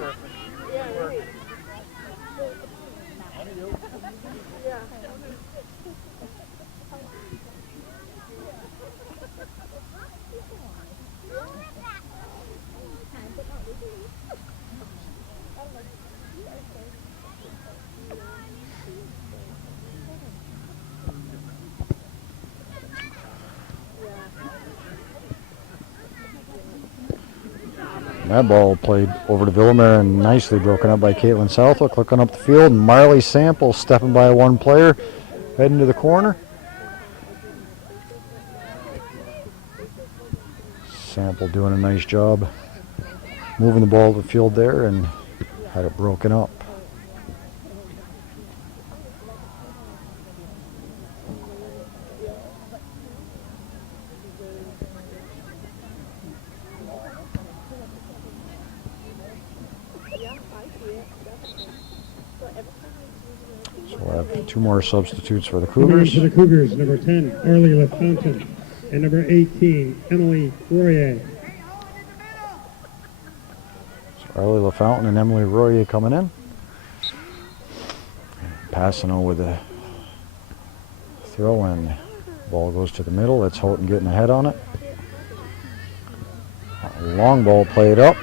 That ball played over to Villamere and nicely broken up by Caitlin Southwick, looking up the field. Marley Sample stepping by one player, heading to the corner. Sample doing a nice job moving the ball to the field there and had it broken up. So we'll have 2 more substitutes for the Cougars. For the Cougars, number 10, Arlie LaFountain, and number 18, Emily Royer. So Arlie LaFountain and Emily Royer coming in. Passano with a throw, and ball goes to the middle. That's Houghton getting ahead on it. A long ball played up.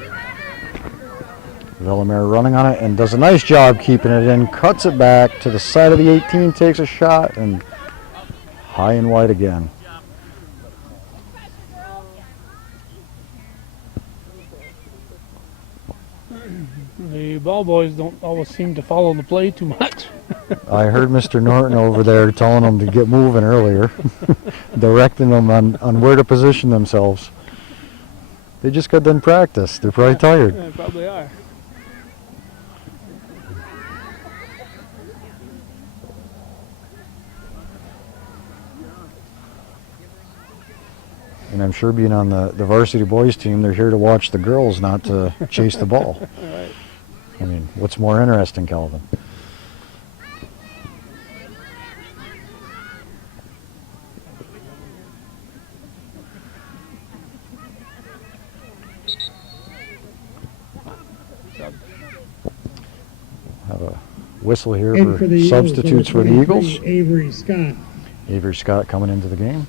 Villamere running on it and does a nice job keeping it in, cuts it back to the side of the 18, takes a shot, and high and wide again. The ball boys don't always seem to follow the play too much. I heard Mr. Norton over there telling them to get moving earlier, directing them on where to position themselves. They just got done practice. They're probably tired. They probably are. And I'm sure being on the varsity boys team, they're here to watch the girls, not to chase the ball. Right. I mean, what's more interesting, Calvin? Have a whistle here And for the Eagles, substitutes for the number Eagles. 23, Avery Scott. Avery Scott coming into the game.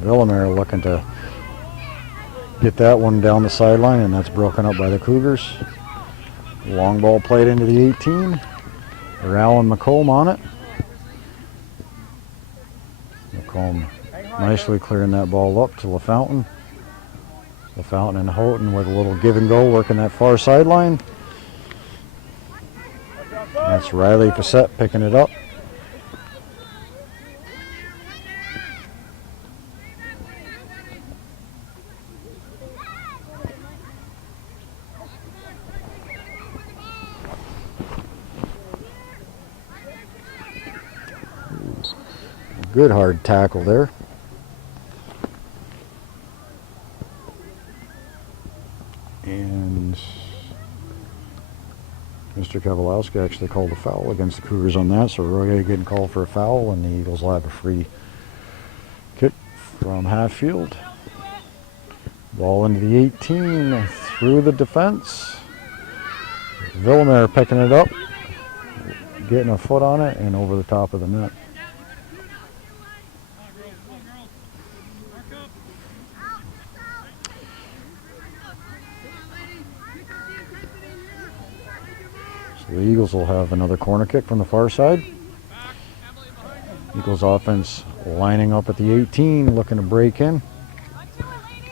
Villamere looking to get that one down the sideline, and that's broken up by the Cougars. Long ball played into the 18. Alan McComb on it. McComb nicely clearing that ball up to LaFountain. LaFountain and Houghton with a little give and go working that far sideline. That's Riley Facette picking it up. Good hard tackle there. And Mr. Kowalski actually called a foul against the Cougars on that, so Roy getting called for a foul, and the Eagles will have a free kick from half field. Ball into the 18, through the defense. Villamere picking it up, getting a foot on it, and over the top of the net. The Eagles will have another corner kick from the far side. Eagles offense lining up at the 18, looking to break in.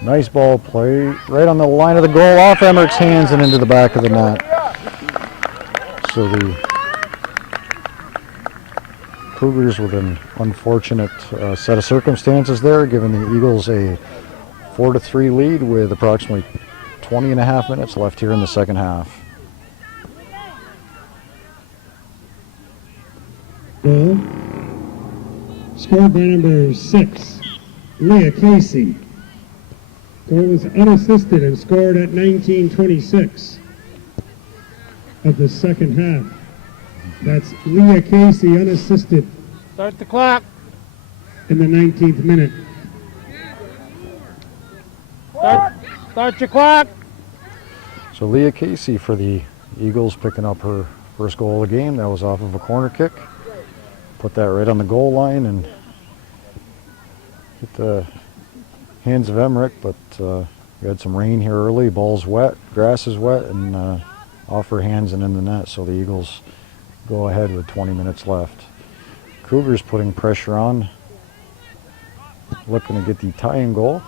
Nice ball play right on the line of the goal, off Emmerich's hands and into the back of the net. So the Cougars with an unfortunate set of circumstances there, giving the Eagles a 4-3 lead with approximately 20 and a half minutes left here in the second half. Goal scored by number 6, Leah Casey. Goal was unassisted and scored at 19:26 of the second half. That's Leah Casey unassisted Start the clock. in the 19th minute. Start your clock. So Leah Casey for the Eagles picking up her first goal of the game. That was off of a corner kick. Put that right on the goal line and hit the hands of Emmerich, but we had some rain here early. Ball's wet, grass is wet, and off her hands and in the net. So the Eagles go ahead with 20 minutes left. Cougars putting pressure on, looking to get the tying goal.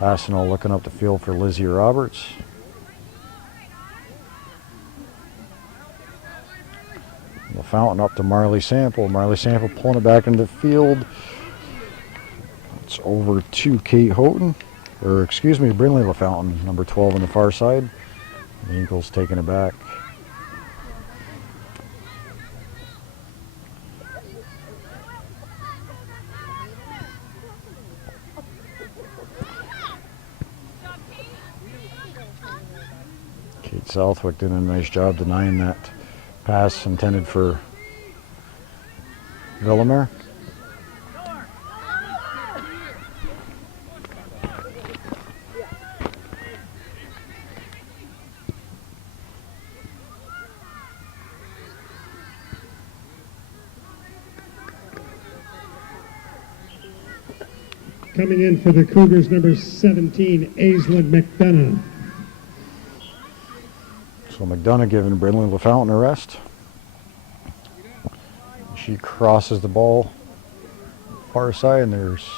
Passano looking up the field for Lizzie Roberts. The fountain up to Marley Sample. Marley Sample pulling it back into the field. It's over to Kate Houghton, or excuse me, Brinley LaFountain, number 12 on the far side. The Eagles taking it back. Kate Southwick did a nice job denying that pass intended for Villamere. Coming in for the Cougars, number 17, Aislinn McDonough. So McDonough giving Brindley LaFountain a rest. She crosses the ball far side, and there's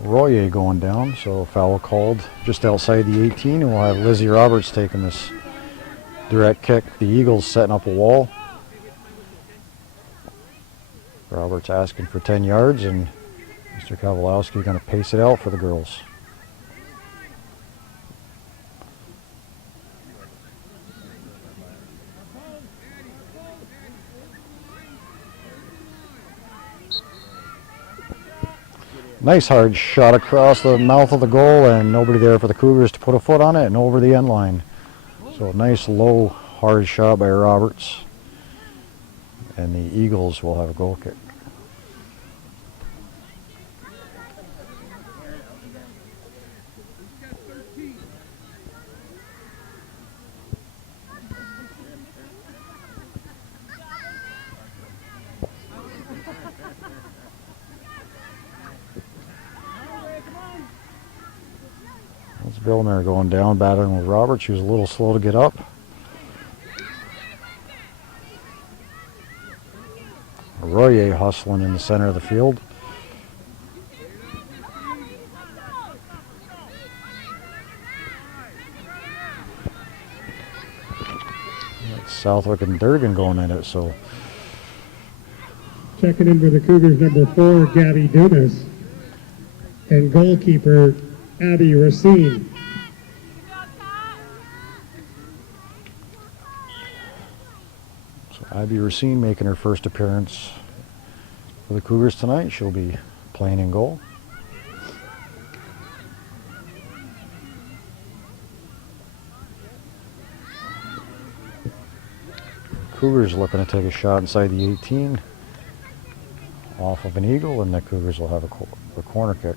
Royer going down, so foul called just outside the 18, and we'll have Lizzie Roberts taking this direct kick. The Eagles setting up a wall. Roberts asking for 10 yards, and Mr. Kowalowski going to pace it out for the girls. Nice hard shot across the mouth of the goal, and nobody there for the Cougars to put a foot on it, and over the end line. So a nice low hard shot by Roberts, and the Eagles will have a goal kick. That's Vilmer going down, battling with Roberts. She was a little slow to get up. Royer hustling in the center of the field. That's Southwick and Durgan going at it, so Checking in for the Cougars, number 4, Gabby Dumas. And goalkeeper, Abby Racine. Abby Racine making her first appearance for the Cougars tonight. She'll be playing in goal. Cougars looking to take a shot inside the 18 off of an Eagle, and the Cougars will have a corner kick.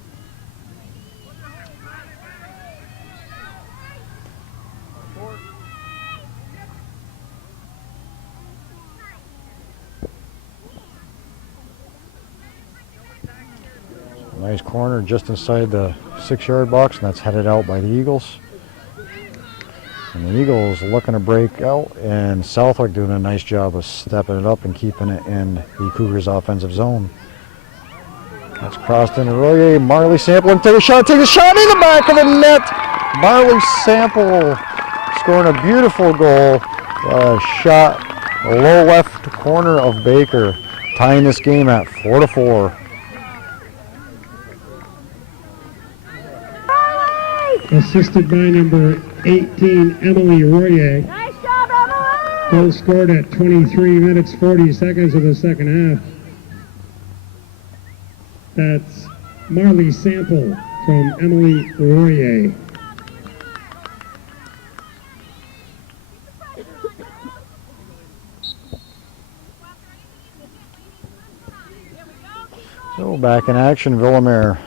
Nice corner just inside the 6-yard box, and that's headed out by the Eagles. And the Eagles looking to break out, and Southwick doing a nice job of stepping it up and keeping it in the Cougars' offensive zone. That's crossed into Royer. Marley Sample and take a shot in the back of the net. Marley Sample scoring a beautiful goal. Shot low left corner of Baker, tying this game at 4-4. Assisted by number 18, Emily Royer. Nice job, Emily! Goal scored at 23 minutes, 40 seconds of the second half. That's Marley Sample from Emily Royer. So back in action, Villamere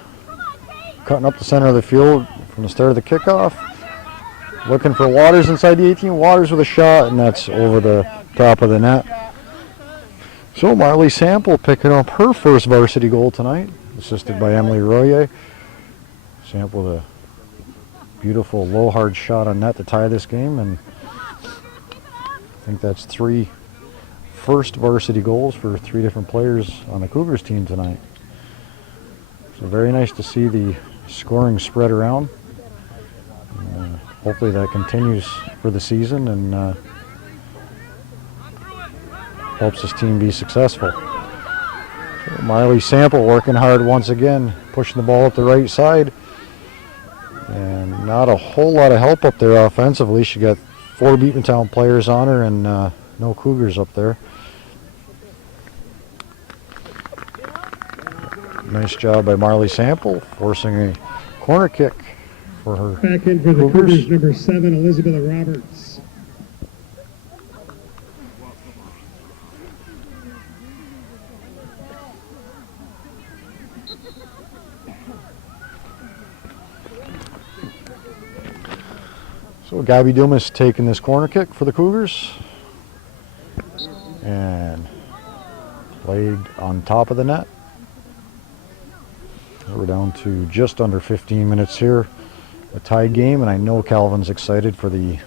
cutting up the center of the field from the start of the kickoff. Looking for Waters inside the 18. Waters with a shot, and that's over the top of the net. So Marley Sample picking up her first varsity goal tonight, assisted by Emily Royer. Sample with a beautiful low hard shot on net to tie this game, and I think that's 3 first varsity goals for 3 different players on the Cougars team tonight. So very nice to see the scoring spread around. Hopefully that continues for the season and helps this team be successful. So Marley Sample working hard once again, pushing the ball up the right side. And not a whole lot of help up there offensively. She got 4 Beekmantown players on her and no Cougars up there. Nice job by Marley Sample, forcing a corner kick for her. Back in for the Cougars, number 7, Elizabeth Roberts. So Gabby Dumas taking this corner kick for the Cougars. And Played on top of the net. We're down to just under 15 minutes here. A tie game, and I know Calvin's excited for the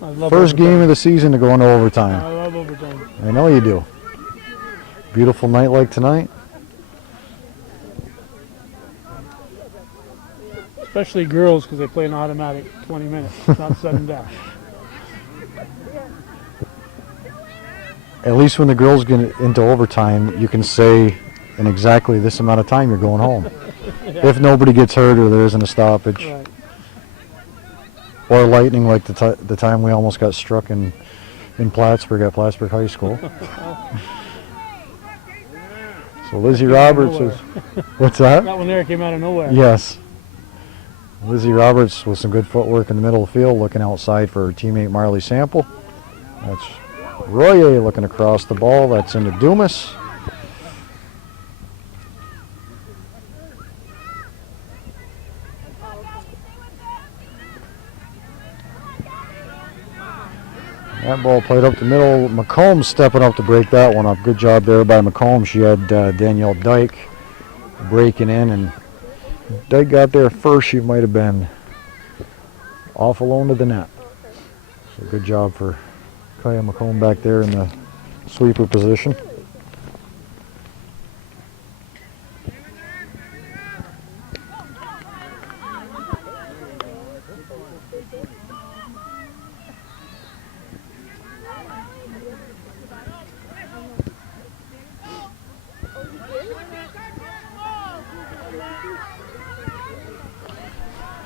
I love first overtime. game of the season to go into overtime. I love overtime. I know you do. Beautiful night like tonight. Especially girls, because they play an automatic 20 minutes, not sudden death. At least when the girls get into overtime, you can say in exactly this amount of time you're going home. If nobody gets hurt or there isn't a stoppage. Right. Or lightning like the time we almost got struck in Plattsburgh at Plattsburgh High School. So Lizzie Roberts is... What's that? That one there came out of nowhere. Yes. Lizzie Roberts with some good footwork in the middle of the field, looking outside for her teammate Marley Sample. That's Royer looking across the ball. That's into Dumas. That ball played up the middle. McComb stepping up to break that one up. Good job there by McComb. She had Danielle Dyke breaking in, and Dyke got there first. She might have been off alone to the net. So good job for Kaya McComb back there in the sweeper position.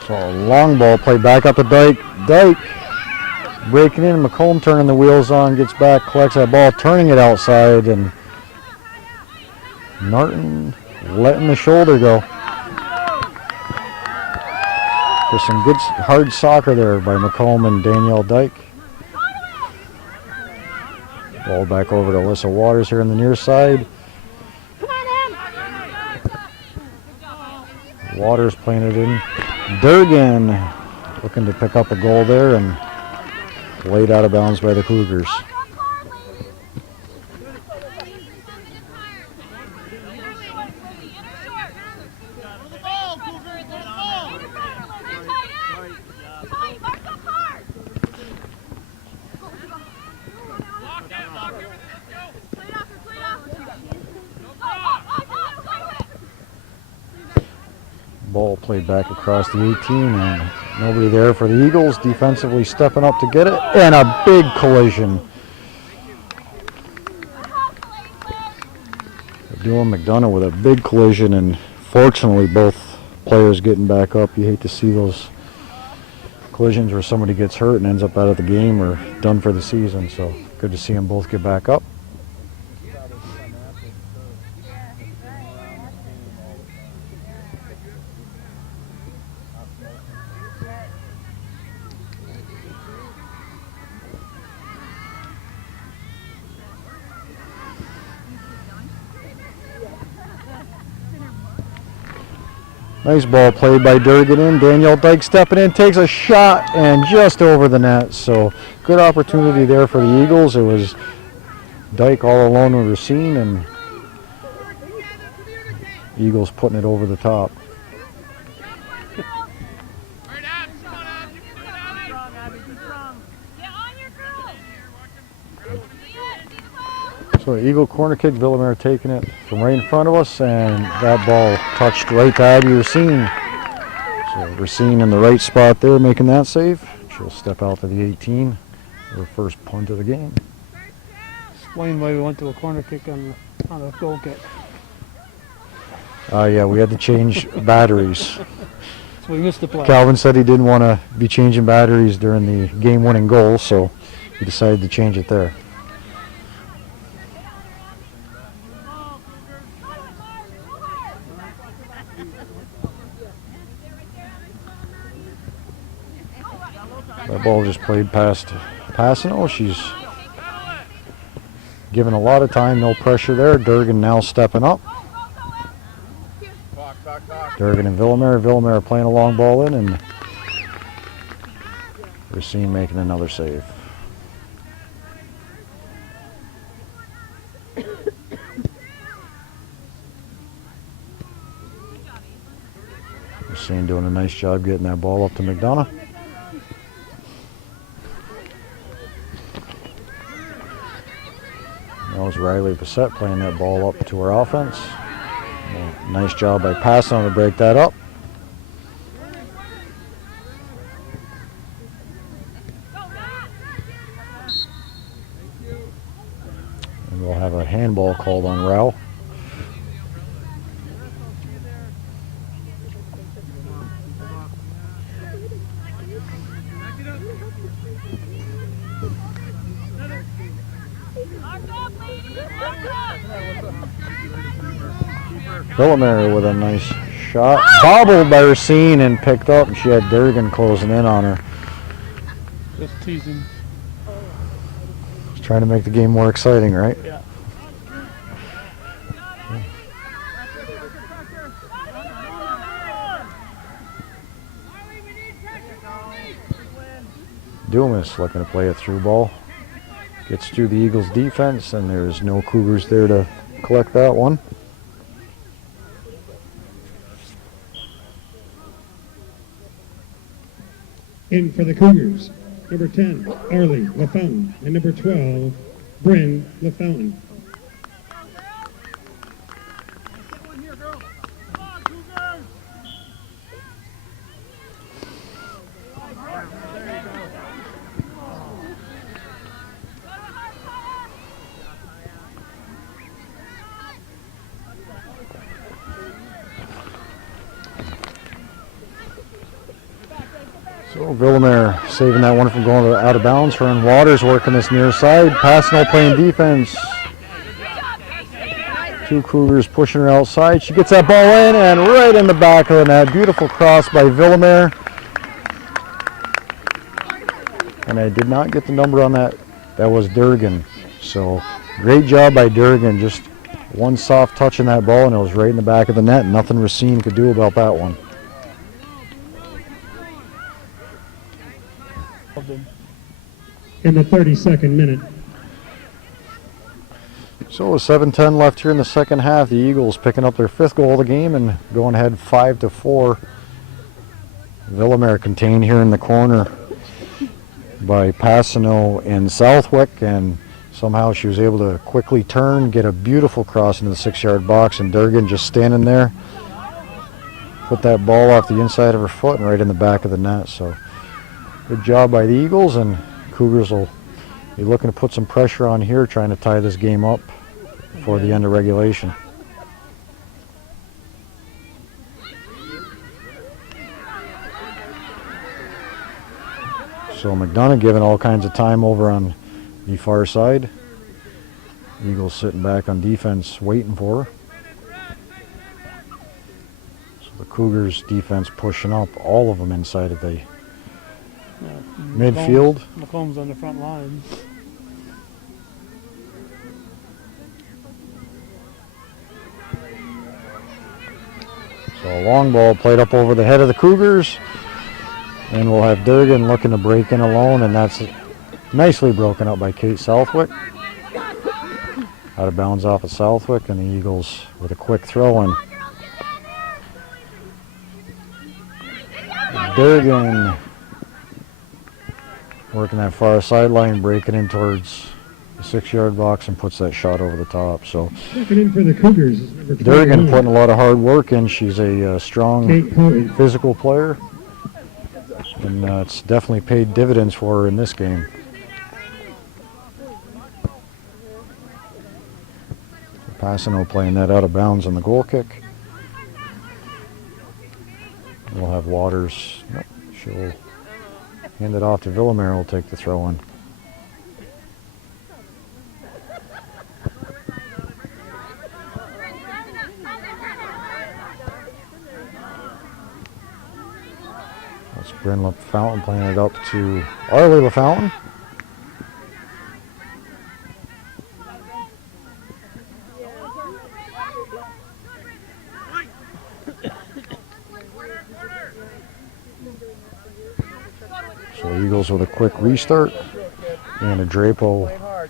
So a long ball played back up to Dyke. Dyke breaking in. McComb turning the wheels on, gets back, collects that ball, turning it outside, and Norton letting the shoulder go. There's some good hard soccer there by McComb and Danielle Dyke. Ball back over to Alyssa Waters here on the near side. Come on, Em. Waters playing it in. Durgan looking to pick up a goal there and laid out of bounds by the Cougars. Ball played back across the 18 and nobody there for the Eagles. Defensively stepping up to get it, and a big collision. Doing McDonough with a big collision, and fortunately both players getting back up. You hate to see those collisions where somebody gets hurt and ends up out of the game or done for the season, so good to see them both get back up. Nice ball played by Durgan in. Danielle Dyke stepping in, takes a shot, and just over the net. So good opportunity there for the Eagles. It was Dyke all alone with Racine, and Eagles putting it over the top. So Eagle corner kick, Villamere taking it from right in front of us, and that ball touched right to Abby Racine. So Racine in the right spot there, making that save. She'll step out to the 18, her first punt of the game. Explain why we went to a corner kick on a goal kick. Yeah, we had to change batteries. So we missed the play. Calvin said he didn't want to be changing batteries during the game-winning goal, so he decided to change it there. That ball just played past Passano. She's given a lot of time, no pressure there. Durgan now stepping up. Durgan and Villamere. Villamere playing a long ball in, and Racine making another save. nice job getting that ball up to McDonough. That was Riley Bassett playing that ball up to our offense. Nice job by Passano to break that up. And we'll have a handball called on Rao. Villamere with a nice shot. Bobbled by Racine and picked up, and she had Durgan closing in on her. Just teasing. Just trying to make the game more exciting, right? Yeah. Dumas looking to play a through ball. Gets through the Eagles defense, and there's no Cougars there to collect that one. In for the Cougars, number 10, Arlie LaFountain, and number 12, Bryn LaFountain. So Villamere saving that one from going out of bounds. Fern Waters working this near side. Passano playing defense. Two Cougars pushing her outside. She gets that ball in and right in the back of the net. Beautiful cross by Villamere. And I did not get the number on that. That was Durgan. So great job by Durgan. Just one soft touch in that ball and it was right in the back of the net. Nothing Racine could do about that one. In the 32nd minute. So with 7:10 left here in the second half, the Eagles picking up their 5th goal of the game and going ahead 5-4. Villamere contained here in the corner by Passano and Southwick, and somehow she was able to quickly turn, get a beautiful cross into the 6-yard box, and Durgan just standing there, put that ball off the inside of her foot and right in the back of the net. So good job by the Eagles, and Cougars will be looking to put some pressure on here, trying to tie this game up before the end of regulation. So McDonough giving all kinds of time over on the far side. Eagles sitting back on defense waiting for her. So the Cougars defense pushing up, all of them inside of the midfield. McComb's on the front line. So a long ball played up over the head of the Cougars. And we'll have Durgan looking to break in alone, and that's nicely broken up by Kate Southwick. Out of bounds off of Southwick, and the Eagles with a quick throw in. Durgan working that far sideline, breaking in towards the 6-yard box and puts that shot over the top. So Checking in for the Cougars is number 21, Durgan putting a lot of hard work in. She's a strong Kate Cody. physical player, and it's definitely paid dividends for her in this game. Passano playing that out of bounds on the goal kick. We'll have Waters. Nope, she'll hand it off to Villamere. Will take the throw in. That's Bryn LaFountain playing it up to Arlie LaFountain. So Eagles with a quick restart, and a Drapo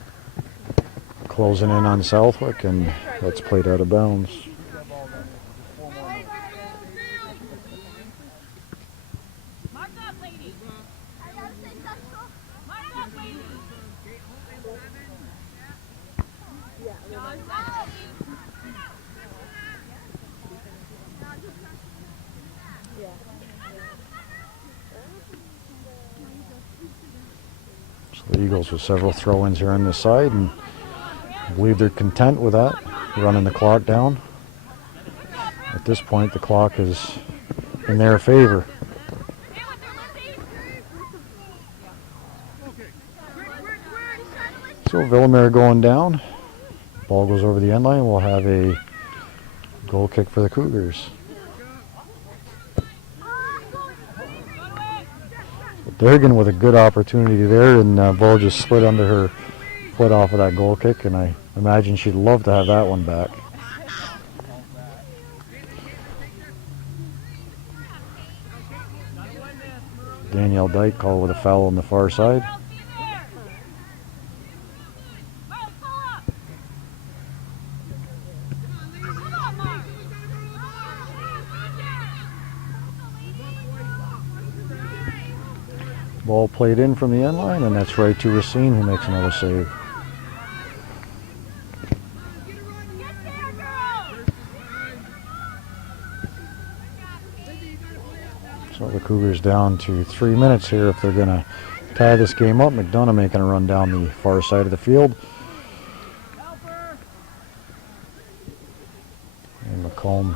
closing in on Southwick, and that's played out of bounds. So the Eagles with several throw-ins here on this side, and I believe they're content with that, running the clock down. At this point, the clock is in their favor. So Villamere going down. Ball goes over the end line. We'll have a goal kick for the Cougars. Durgan with a good opportunity there, and ball just slid under her foot off of that goal kick, and I imagine she'd love to have that one back. Danielle Dyke called with a foul on the far side. Ball played in from the end line, and that's right to Racine, who makes another save. So the Cougars down to 3 minutes here if they're going to tie this game up. McDonough making a run down the far side of the field. And McComb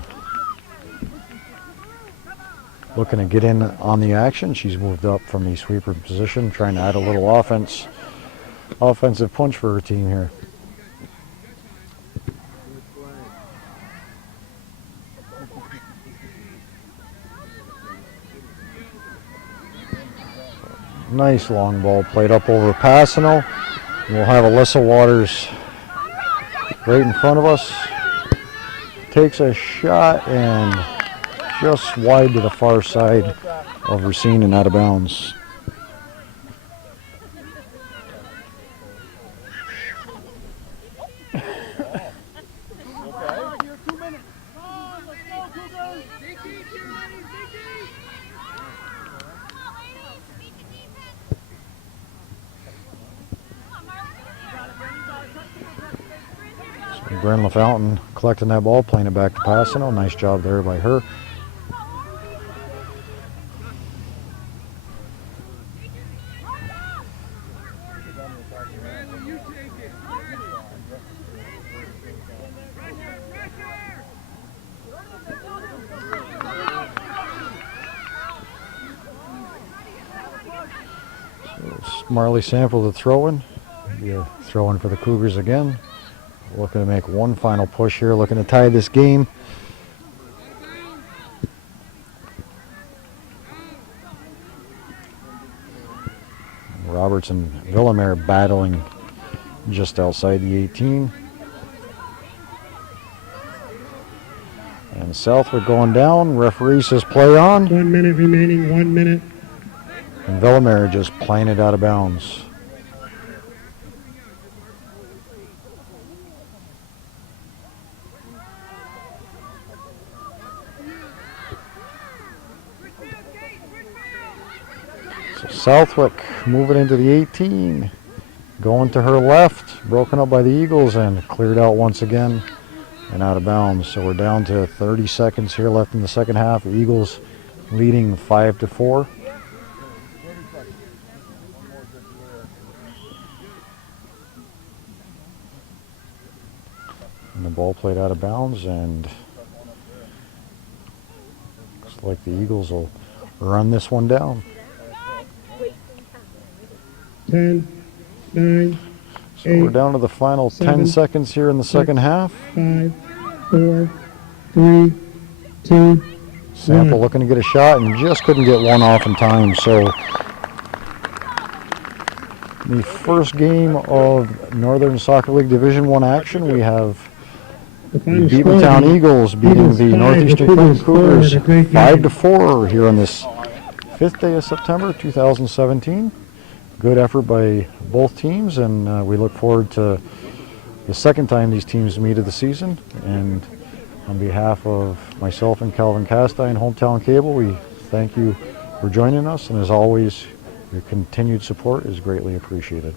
looking to get in on the action. She's moved up from the sweeper position, trying to add a little offensive punch for her team here. Nice long ball played up over Passano. We'll have Alyssa Waters right in front of us. Takes a shot and just wide to the far side of Racine and out of bounds. Bryn LaFountain collecting that ball, playing it back to Passano. Nice job there by her. Marley Sample the throw-in. Be throw-in for the Cougars again. Looking to make one final push here, looking to tie this game. Roberts and Villamere battling just outside the 18. And Southwood going down. Referee says play on. 1 minute remaining, 1 minute. And Villamere just playing it out of bounds. So Southwick moving into the 18. Going to her left. Broken up by the Eagles and cleared out once again and out of bounds. So we're down to 30 seconds here left in the second half. The Eagles leading 5-4. And the ball played out of bounds, and looks like the Eagles will run this one down. 10, 9, So 8, we're down to the final 10 7, seconds here in the second half. 5, 4, 3, 2, Sample 1. looking to get a shot and just couldn't get one off in time. So the first game of Northern Soccer League Division I action, we have The the final Beekmantown score, Eagles beating Eagles the 5, Northeastern the Cougars 4 Cougars in a great game. 5-4 here on this 5th day of September 2017. Good effort by both teams, and we look forward to the second time these teams meet of the season. And on behalf of myself and Calvin Castine, Hometown Cable, we thank you for joining us, and as always, your continued support is greatly appreciated.